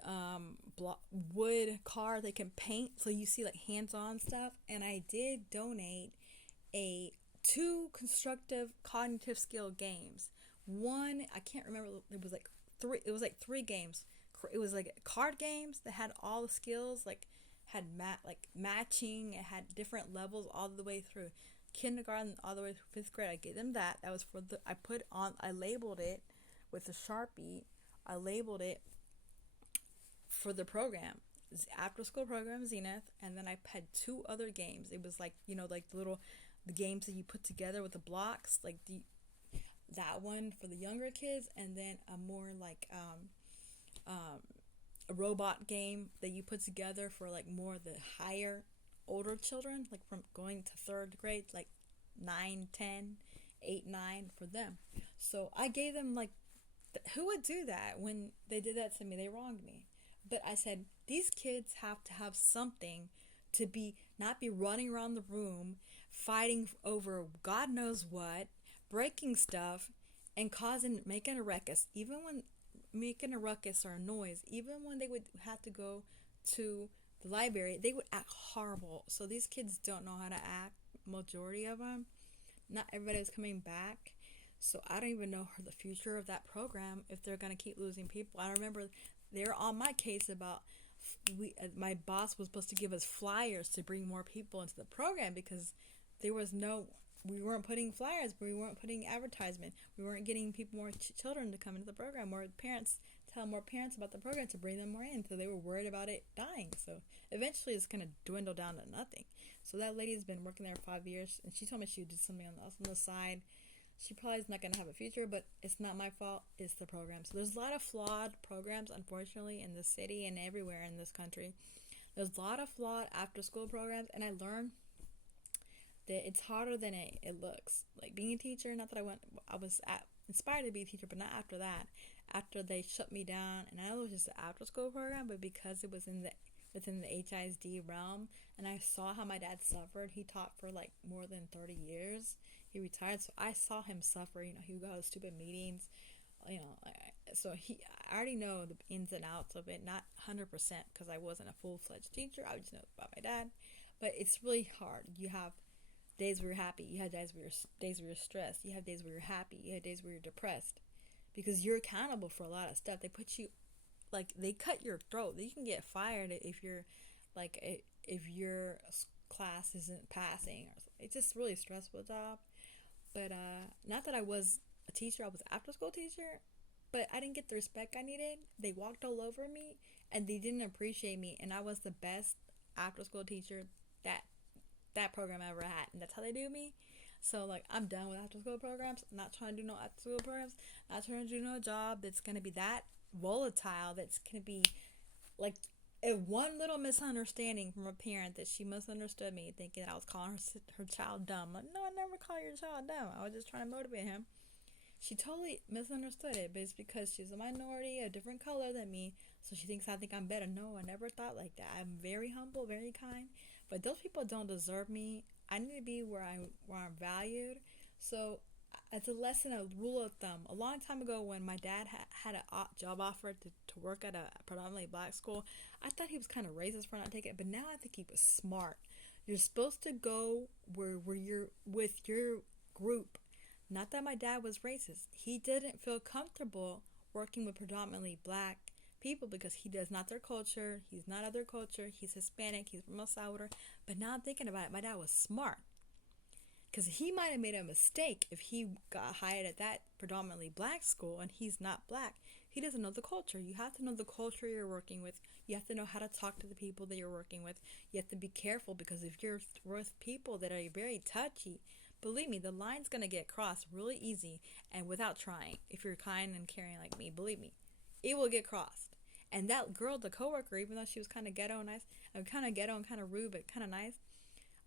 car they can paint. So you see like hands-on stuff. And I did donate 2 constructive cognitive skill games. One, I can't remember. It was like 3. It was like 3 games. It was like card games that had all the skills, like had matching. It had different levels all the way through kindergarten all the way through 5th grade. I gave them that. That was for I labeled it with a Sharpie. I labeled it for the program, after school program, Zenith. And then I had 2 other games. It was like, like the games that you put together with the blocks, like that one for the younger kids, and then a more like a robot game that you put together for like more the older children, like from going to 3rd grade, like 9, 10, 8, 9 for them. So I gave them like, who would do that? When they did that to me, they wronged me. But I said, these kids have to have something to not be running around the room fighting over God knows what, breaking stuff, and making a ruckus. Even when making a ruckus or a noise, even when they would have to go to the library, they would act horrible. So these kids don't know how to act, majority of them. Not everybody was coming back. So I don't even know the future of that program, if they're going to keep losing people. I remember they were on my case about my boss was supposed to give us flyers to bring more people into the program, because we weren't putting flyers, we weren't putting advertisement, we weren't getting more children to come into the program, more parents, tell more parents about the program to bring them more in. So they were worried about it dying. So eventually it's going to dwindle down to nothing. So that lady's been working there 5 years, and she told me she would do something else on the side. She probably is not going to have a future, but it's not my fault. It's the program. So there's a lot of flawed programs, unfortunately, in the city and everywhere in this country. There's a lot of flawed after school programs, and I learned that it's harder than it looks. Like being a teacher, not that I was inspired to be a teacher, but not after that. After they shut me down, and I know it was just an after school program, but because it was within the HISD realm, and I saw how my dad suffered. He taught for like more than 30 years. He retired, so I saw him suffer. You know, he would go to stupid meetings. You know, I already know the ins and outs of it. Not 100% because I wasn't a full-fledged teacher. I just know about my dad, but it's really hard. You have days where you're happy. You have days where you're stressed. You have days where you're happy. You have days where you're depressed, because you're accountable for a lot of stuff. They put you, like, they cut your throat. You can get fired if you're, like, if your class isn't passing. It's just really stressful job. But not that I was a teacher. I was an after school teacher, but I didn't get the respect I needed. They walked all over me, and they didn't appreciate me. And I was the best after school teacher that program ever had, and that's how they do me. So, like, I'm done with after school programs. I'm not trying to do no after school programs. Not trying to do no job that's going to be that volatile, that's going to be like, if one little misunderstanding from a parent that she misunderstood me, thinking that I was calling her child dumb. Like, no, I never call your child dumb. I was just trying to motivate him. She totally misunderstood it, but it's because she's a minority, a different color than me, so she thinks I think I'm better. No, I never thought like that. I'm very humble, very kind, but those people don't deserve me. I need to be where I'm valued. So it's a lesson, a rule of thumb. A long time ago, when my dad had a job offer to work at a predominantly black school, I thought he was kind of racist for not taking it, but now I think he was smart. You're supposed to go where you're with your group. Not that my dad was racist. He didn't feel comfortable working with predominantly black people because he does not their culture. He's not of their culture. He's Hispanic. He's from El Salvador. But now I'm thinking about it, my dad was smart, because he might have made a mistake if he got hired at that predominantly black school and he's not black. He doesn't know the culture. You have to know the culture you're working with. You have to know how to talk to the people that you're working with. You have to be careful, because if you're with people that are very touchy, believe me, the line's going to get crossed really easy and without trying. If you're kind and caring like me, believe me, it will get crossed. And that girl, the coworker, even though she was kind of ghetto and nice, kind of ghetto and kind of rude, but kind of nice,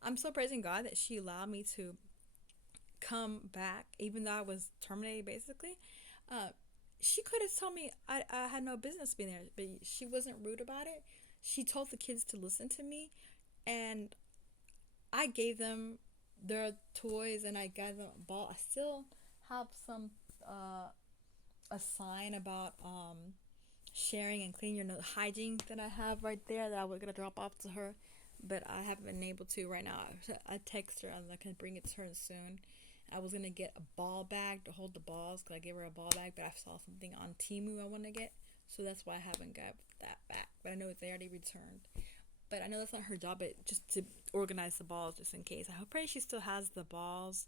I'm so praising God that she allowed me to come back, even though I was terminated, basically. She could have told me I had no business being there, but she wasn't rude about it. She told the kids to listen to me, and I gave them their toys, and I got them a ball. I still have some a sign about sharing and clean your nose, hygiene, that I have right there that I was gonna drop off to her, but I haven't been able to right now. I text her and I can bring it to her soon. I was gonna get a ball bag to hold the balls, because I gave her a ball bag, but I saw something on Temu I want to get, so that's why I haven't got that back. But I know they already returned. But I know that's not her job, but just to organize the balls just in case. I pray she still has the balls.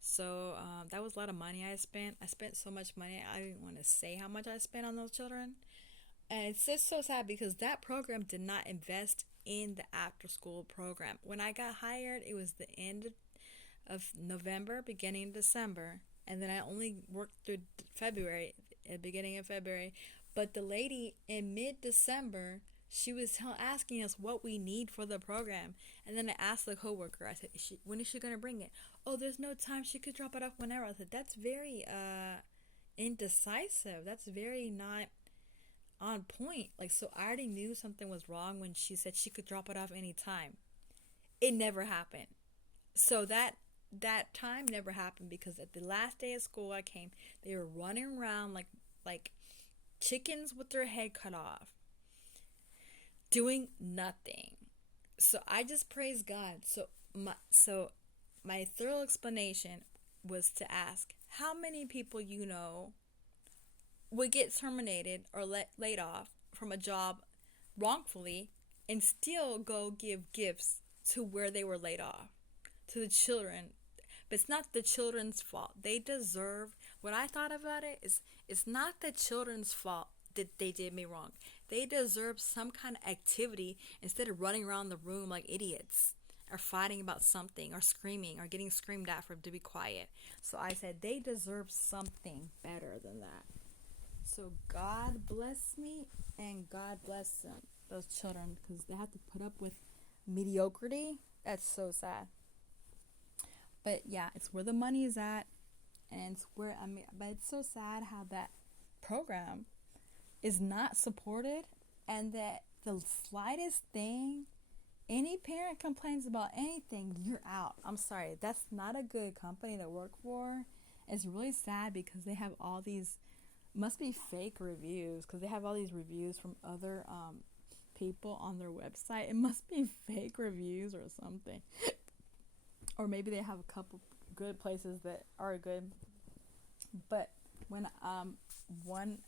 So that was a lot of money I spent. I spent so much money, I didn't want to say how much I spent on those children. And it's just so sad, because that program did not invest in the after school program. When I got hired, it was the end of November, beginning of December, and then I only worked through February, beginning of February. But the lady in mid-December, she was asking us what we need for the program. And then I asked the coworker, I said, when is she going to bring it? Oh, there's no time. She could drop it off whenever. I said, that's very indecisive. That's very not on point. Like, so I already knew something was wrong when she said she could drop it off anytime. It never happened. So that time never happened, because at the last day of school I came, they were running around like chickens with their head cut off, doing nothing. So I just praise God. So my thorough explanation was to ask, how many people you know would get terminated or laid off from a job wrongfully and still go give gifts to where they were laid off, to the children. But it's not the children's fault. They deserve, what I thought about it is, it's not the children's fault that they did me wrong. They deserve some kind of activity instead of running around the room like idiots, or fighting about something, or screaming, or getting screamed at for them to be quiet. So I said they deserve something better than that. So God bless me and God bless them. those children, because they have to put up with mediocrity. That's so sad. But yeah, it's where the money is at, and it's where, I mean, but it's so sad how that program is not supported, and that the slightest thing, any parent complains about anything, you're out. I'm sorry, that's not a good company to work for. It's really sad because they have all these, must be fake reviews, because they have all these reviews from other people on their website. It must be fake reviews or something. Or maybe they have a couple good places that are good. But when one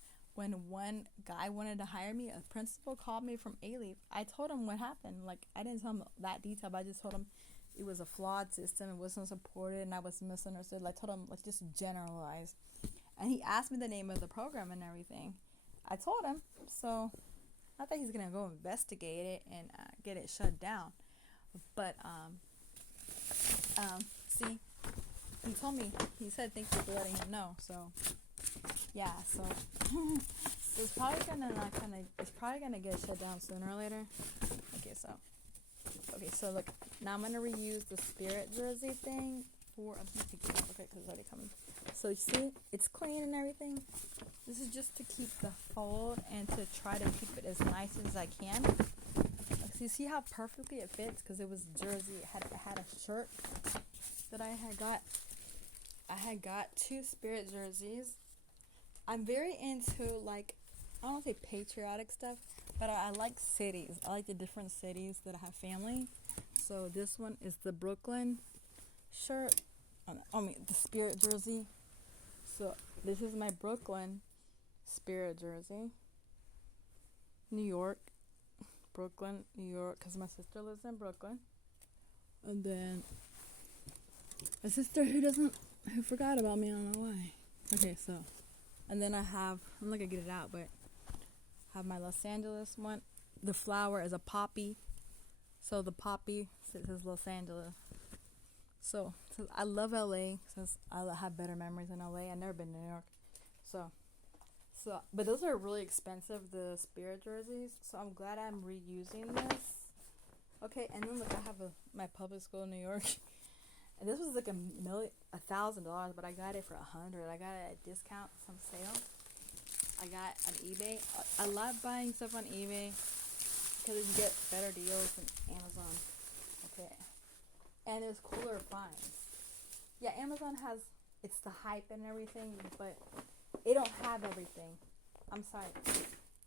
guy wanted to hire me, a principal called me from A-Leaf. I told him what happened. Like, I didn't tell him that detail, but I just told him it was a flawed system. It wasn't supported, and I was misunderstood. Like, I told him, like, just generalized. And he asked me the name of the program and everything. I told him. So, not that he's going to go investigate it and get it shut down. But, see, he told me, he said thank you for letting him know. So, yeah, so it's probably gonna get shut down sooner or later. Okay, so look, now I'm gonna reuse the Spirit jersey thing for, I'm gonna take it out, okay, because it's already coming. So you see, it's clean and everything. This is just to keep the fold and to try to keep it as nice as I can. So you see how perfectly it fits, because it was jersey. It had a shirt that I had got. I had got 2 Spirit jerseys. I'm very into, like, I don't want to say patriotic stuff, but I like cities. I like the different cities that have family. So this one is the Brooklyn shirt. The Spirit jersey. So this is my Brooklyn Spirit jersey. New York. Brooklyn, New York, because my sister lives in Brooklyn. And then my sister who forgot about me, I don't know why. Okay, so, and then I have, I'm not gonna get it out, but I have my Los Angeles one. The flower is a poppy. So the poppy says Los Angeles. So I love LA, since I have better memories in LA. I've never been to New York. So, but those are really expensive, the Spirit jerseys. So I'm glad I'm reusing this. Okay, and then look, I have my public school in New York. And this was like $1,000, but I got it for $100. I got it at discount, some sale. I got on eBay. I love buying stuff on eBay because you get better deals than Amazon. Okay, and it's cooler finds. Yeah, Amazon has, it's the hype and everything, but it don't have everything. I'm sorry.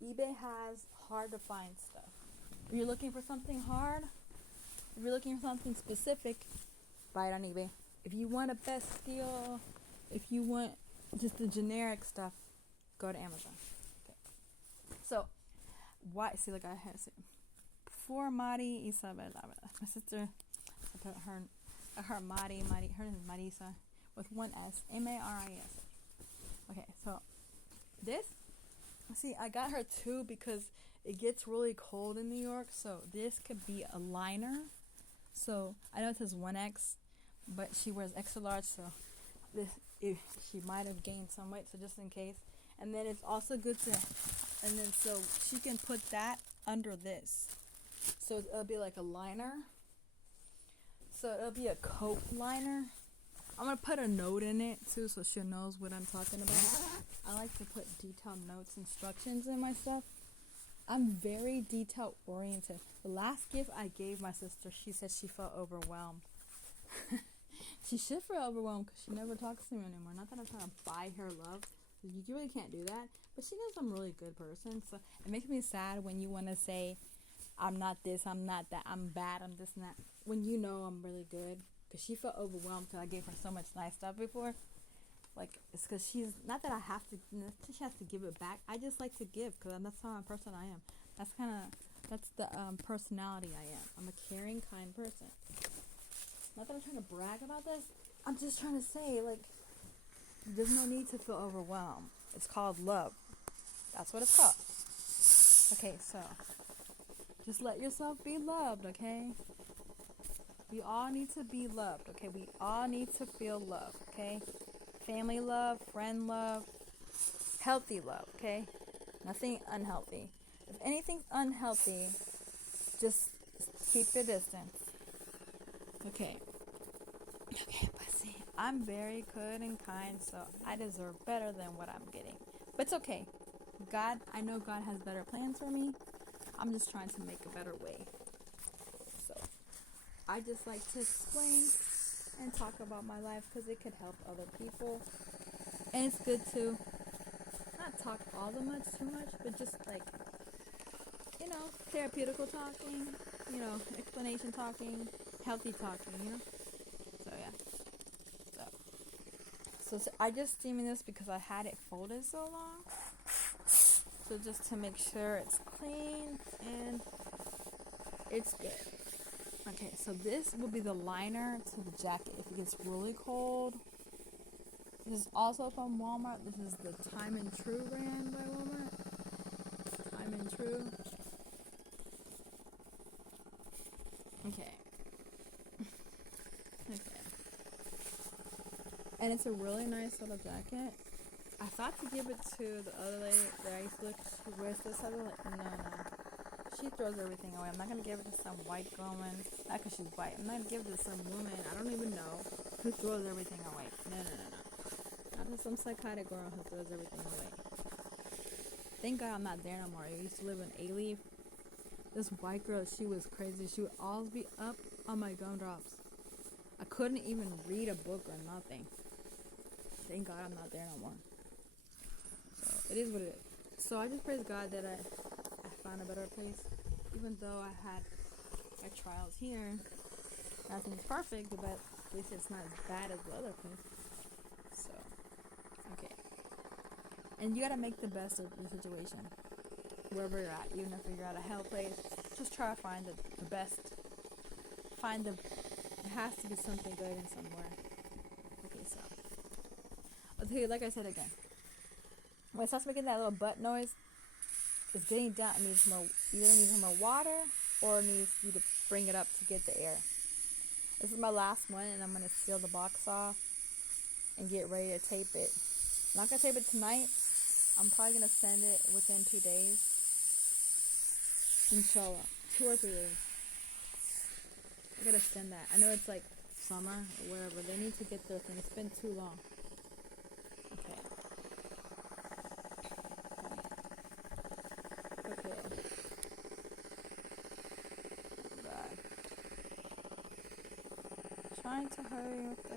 eBay has hard to find stuff. If you're looking for something hard, if you're looking for something specific, buy it on eBay. If you want a best deal, if you want just the generic stuff, go to Amazon. Okay. So, why? See, like I had to say, for Mari Isabel, my sister, I put her Mari, her name is Marisa, with one S, Maris. Okay, so this, see, I got her 2 because it gets really cold in New York, so this could be a liner. So I know it says 1X, but she wears extra large, so she might have gained some weight, so just in case. And then it's also good to, and then so she can put that under this, so it'll be like a liner. So it'll be a coat liner. I'm gonna put a note in it too, so she knows what I'm talking about. I like to put detailed notes, instructions in my stuff. I'm very detail oriented. The last gift I gave my sister, she said she felt overwhelmed. She should feel overwhelmed because she never talks to me anymore. Not that I'm trying to buy her love. You really can't do that. But she knows I'm a really good person. So it makes me sad when you want to say, I'm not this, I'm not that, I'm bad, I'm this and that. When you know I'm really good. Because she felt overwhelmed because I gave her so much nice stuff before. Like, it's because she's, not that I have to, she has to give it back. I just like to give because that's the kind of person I am. That's the personality I am. I'm a caring, kind person. Not that I'm trying to brag about this. I'm just trying to say, like, there's no need to feel overwhelmed. It's called love. That's what it's called. Okay, so just let yourself be loved, okay? We all need to be loved, okay? We all need to feel love, okay? Family love, friend love, healthy love, okay? Nothing unhealthy. If anything's unhealthy, just keep your distance. Okay. Okay, but see, I'm very good and kind, so I deserve better than what I'm getting. But it's okay. I know God has better plans for me. I'm just trying to make a better way. So, I just like to explain and talk about my life because it could help other people. And it's good to not talk all too much, but just like, therapeutical talking, explanation talking, healthy talking, So, yeah. So I just steaming this because I had it folded so long. So just to make sure it's clean and it's good. Okay, so this will be the liner to the jacket if it gets really cold. This is also from Walmart. This is the Time and True brand by Walmart. Time and True. Okay. Okay. And it's a really nice little jacket. I thought to give it to the other lady that I used to look. She wears this. I was like, no. She throws everything away. I'm not going to give it to some white woman. Not because she's white. I'm not going to give it to some woman I don't even know who throws everything away. No. Not to some psychotic girl who throws everything away. Thank God I'm not there no more. I used to live in A-Leaf. This white girl, she was crazy. She would always be up on my gumdrops. I couldn't even read a book or nothing. Thank God I'm not there no more. So it is what it is. So I just praise God that I found a better place. Even though I had my trials here, nothing's perfect, but at least it's not as bad as the other place. So, okay. And you gotta make the best of your situation. Wherever you're at, even if you're at a hell place, just try to find the best. It has to be something good in somewhere. Okay, so. Okay, like I said again. When it starts making that little butt noise, it's getting down. It needs more. Either needs more water or needs you to bring it up to get the air. This is my last one, and I'm gonna seal the box off and get ready to tape it. I'm not gonna tape it tonight. I'm probably gonna send it within 2 days. Insha'Allah, 2 or 3 days. I gotta send that. I know it's like summer or whatever. They need to get their thing. It's been too long. Okay. God. Trying to hurry with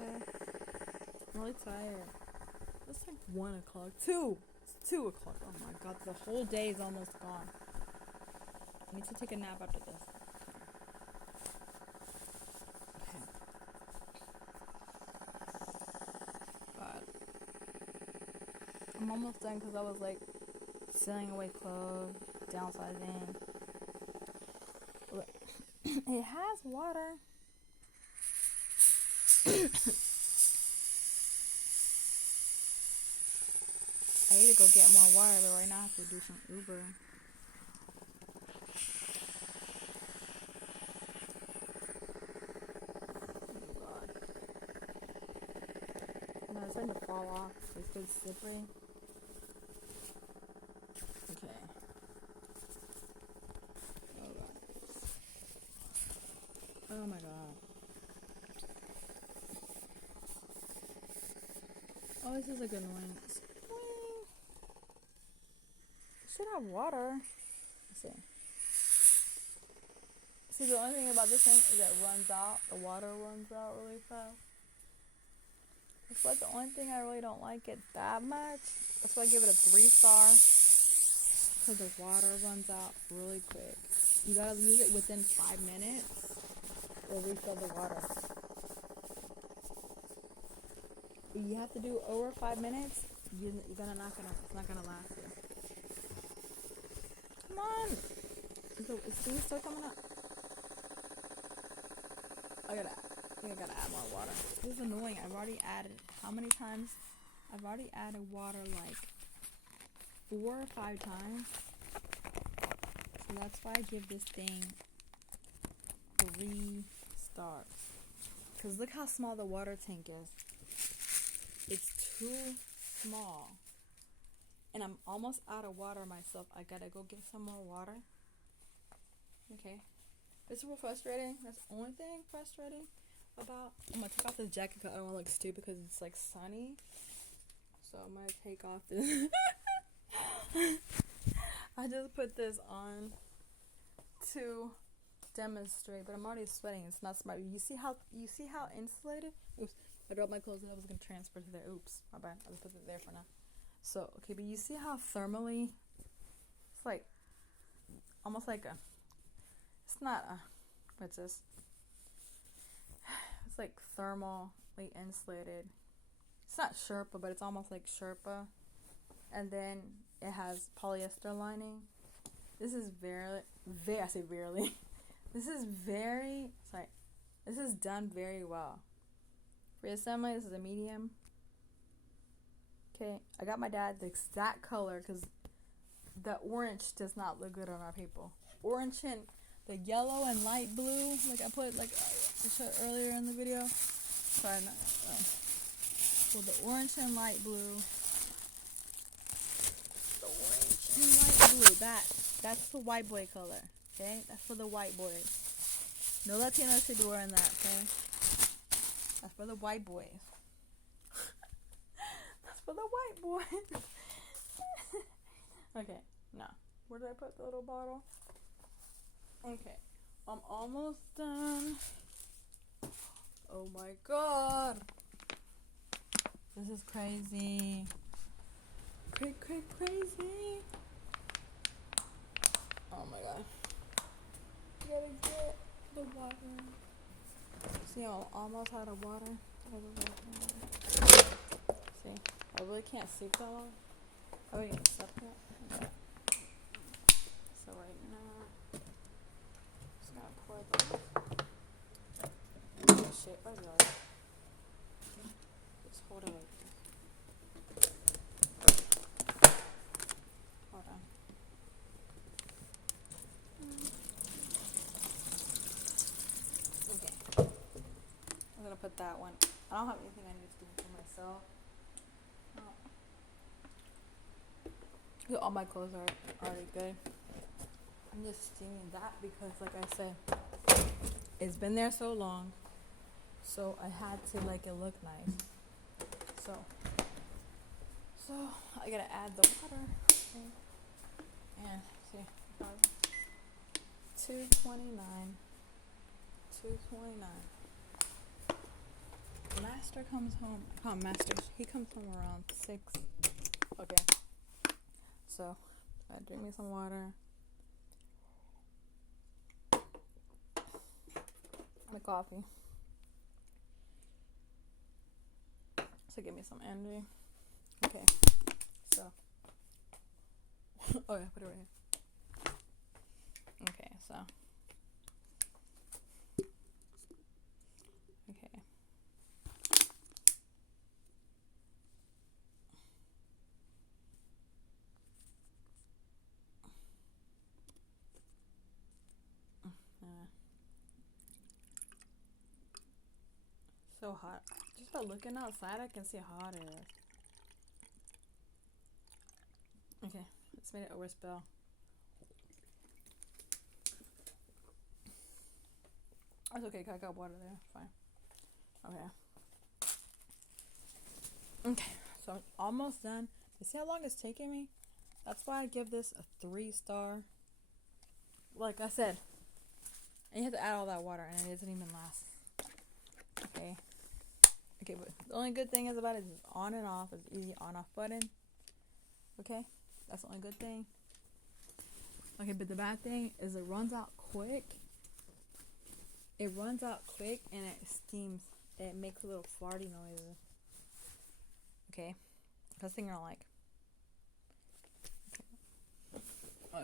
I'm really tired. It's like 1 o'clock. 2. It's 2 o'clock. Oh my God. The whole day is almost gone. I need to take a nap after this. Okay. God. I'm almost done because I was like sealing away clothes, downsizing. It has water. I need to go get more water, but right now I have to do some Uber. Oh God. No, it's starting to fall off. It's good slippery. Okay. Oh God. Oh my God. Oh, this is like annoying. Should have water. Let's see. See, the only thing about this thing is that it runs out. The water runs out really fast. It's like the only thing I really don't like it that much. That's why I give it a 3-star. Because the water runs out really quick. You gotta use it within 5 minutes or refill the water. If you have to do over 5 minutes, it's not gonna last you. Come on! Is the steam still coming up? I think I gotta add more water. This is annoying. I've already added, how many times? I've already added water like 4 or 5 times. So that's why I give this thing 3 stars. Because look how small the water tank is. It's too small. And I'm almost out of water myself. I gotta go get some more water. Okay. It's real frustrating. That's the only thing frustrating about. I'm gonna take off this jacket because I don't want to look stupid because it's like sunny. So I'm gonna take off this. I just put this on to demonstrate, but I'm already sweating. It's not smart. You see how insulated? Oops, I dropped my clothes and I was gonna transfer to there. Oops, my bad. I'll just put it there for now. So okay, but you see how thermally? It's like almost like a. It's not a. What's this? It's like thermally insulated. It's not Sherpa, but it's almost like Sherpa. And then it has polyester lining. This is I say barely. This is done very well. For the assembly, this is a medium. Okay, I got my dad the exact color because the orange does not look good on our people. Orange and the yellow and light blue, like I put, like I showed earlier in the video. Sorry, not. Well, the orange and light blue. The orange and light blue. That's the white boy color. Okay, that's for the white boys. No Latinos should be wearing that. Okay, that's for the white boys. That's for the white boys. Okay, now where did I put the little bottle? Okay, I'm almost done. Oh my god. This is crazy. Crazy. Oh my god. Gotta get the water. See, I'm almost out of water. See, I really can't sleep that long. I already slept that. Okay. So right now, just gonna pour the shit right there. Just hold it like this. Hold on. Okay. I'm gonna put that one. I don't have anything I need to do for myself. All my clothes are already good. I'm just steaming that because, like I said, it's been there so long. So I had to make it look nice. So I gotta add the water. Okay. And see, 229. Master comes home. He comes home around 6. Okay. So I drink me some water. And a coffee. So give me some energy. Okay. So oh yeah, put it right here. Okay, so okay. So hot. Just by looking outside, I can see how hot it is. Okay, let's make it overspill. That's okay, 'cause I got water there. Fine. Okay. Okay, so I'm almost done. You see how long it's taking me? That's why I give this a 3-star. Like I said, and you have to add all that water, and it doesn't even last. Okay. Okay, but the only good thing is about it is it's on and off. It's easy on-off button. Okay, that's the only good thing. Okay, but the bad thing is it runs out quick. It runs out quick and it steams. It makes a little farty noises. Okay, that's the thing I don't like.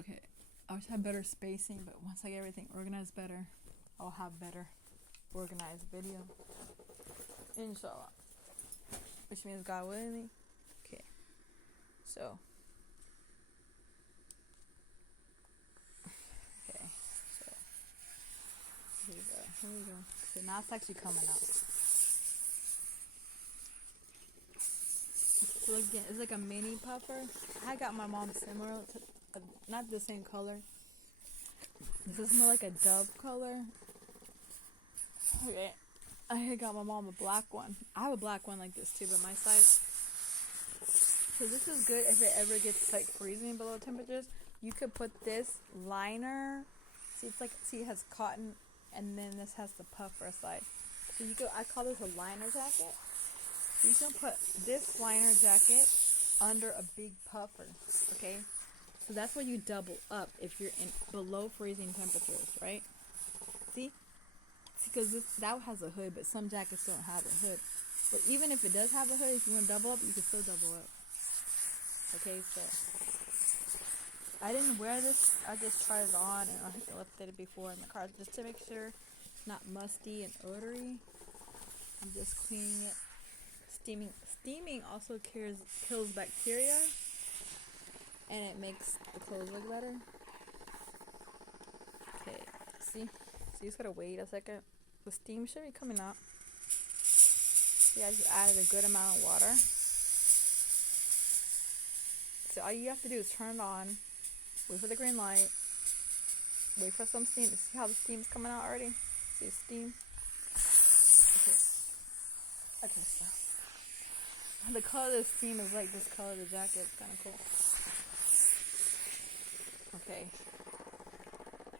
Okay, I wish I had better spacing, but once I get everything organized better, I'll have better organized video. Insha'Allah. Which means God willing me. Okay. So. Okay. So. Here we go. So now it's actually coming out. Look again, it's like a mini puffer. I got my mom similar to, not the same color. This is more like a dove color. Okay, I got my mom a black one. I have a black one like this too, but my size. So this is good if it ever gets like freezing below temperatures. You could put this liner. See, it's like, see, it has cotton, and then this has the puffer side. So you go. I call this a liner jacket. So you can put this liner jacket under a big puffer. Okay. So that's why you double up if you're in below freezing temperatures, right? See, because that has a hood, but some jackets don't have a hood. But even if it does have a hood, if you want to double up, you can still double up. Okay, so I didn't wear this. I just tried it on, and I think I left it before in the car just to make sure it's not musty and odory. I'm just cleaning it. Steaming also kills bacteria, and it makes the clothes look better. Okay, see? So you just gotta wait a second. The steam should be coming out. Yeah, I just added a good amount of water. So all you have to do is turn it on, wait for the green light, wait for some steam. See how the steam's coming out already? See steam? Okay, so the color of the steam is like this color of the jacket. It's kind of cool. Okay.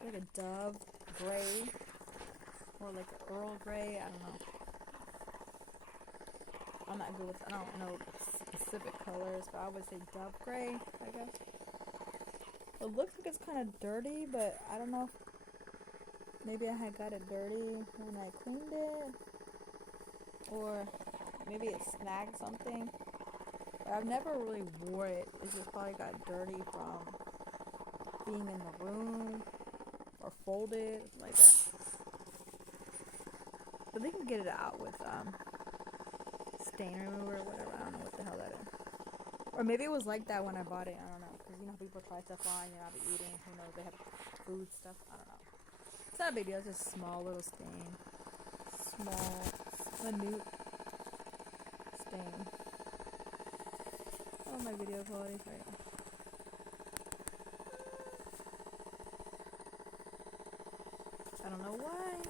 Like a dove gray or like an Earl Grey. I don't know. I'm not good with, I don't know specific colors, but I would say dove gray, I guess. It looks like it's kind of dirty, but I don't know if maybe I had got it dirty when I cleaned it, or maybe it snagged something. But I've never really wore it. It just probably got dirty from being in the room or folded like that. But they can get it out with stain remover or whatever. I don't know what the hell that is. Or maybe it was like that when I bought it. I don't know. Because you know people try stuff on, you know, I'll be eating. Who knows? They have food stuff. I don't know. It's not a big deal. It's just a small little stain. Small, minute stain. Oh, my video quality. Right. I don't know why.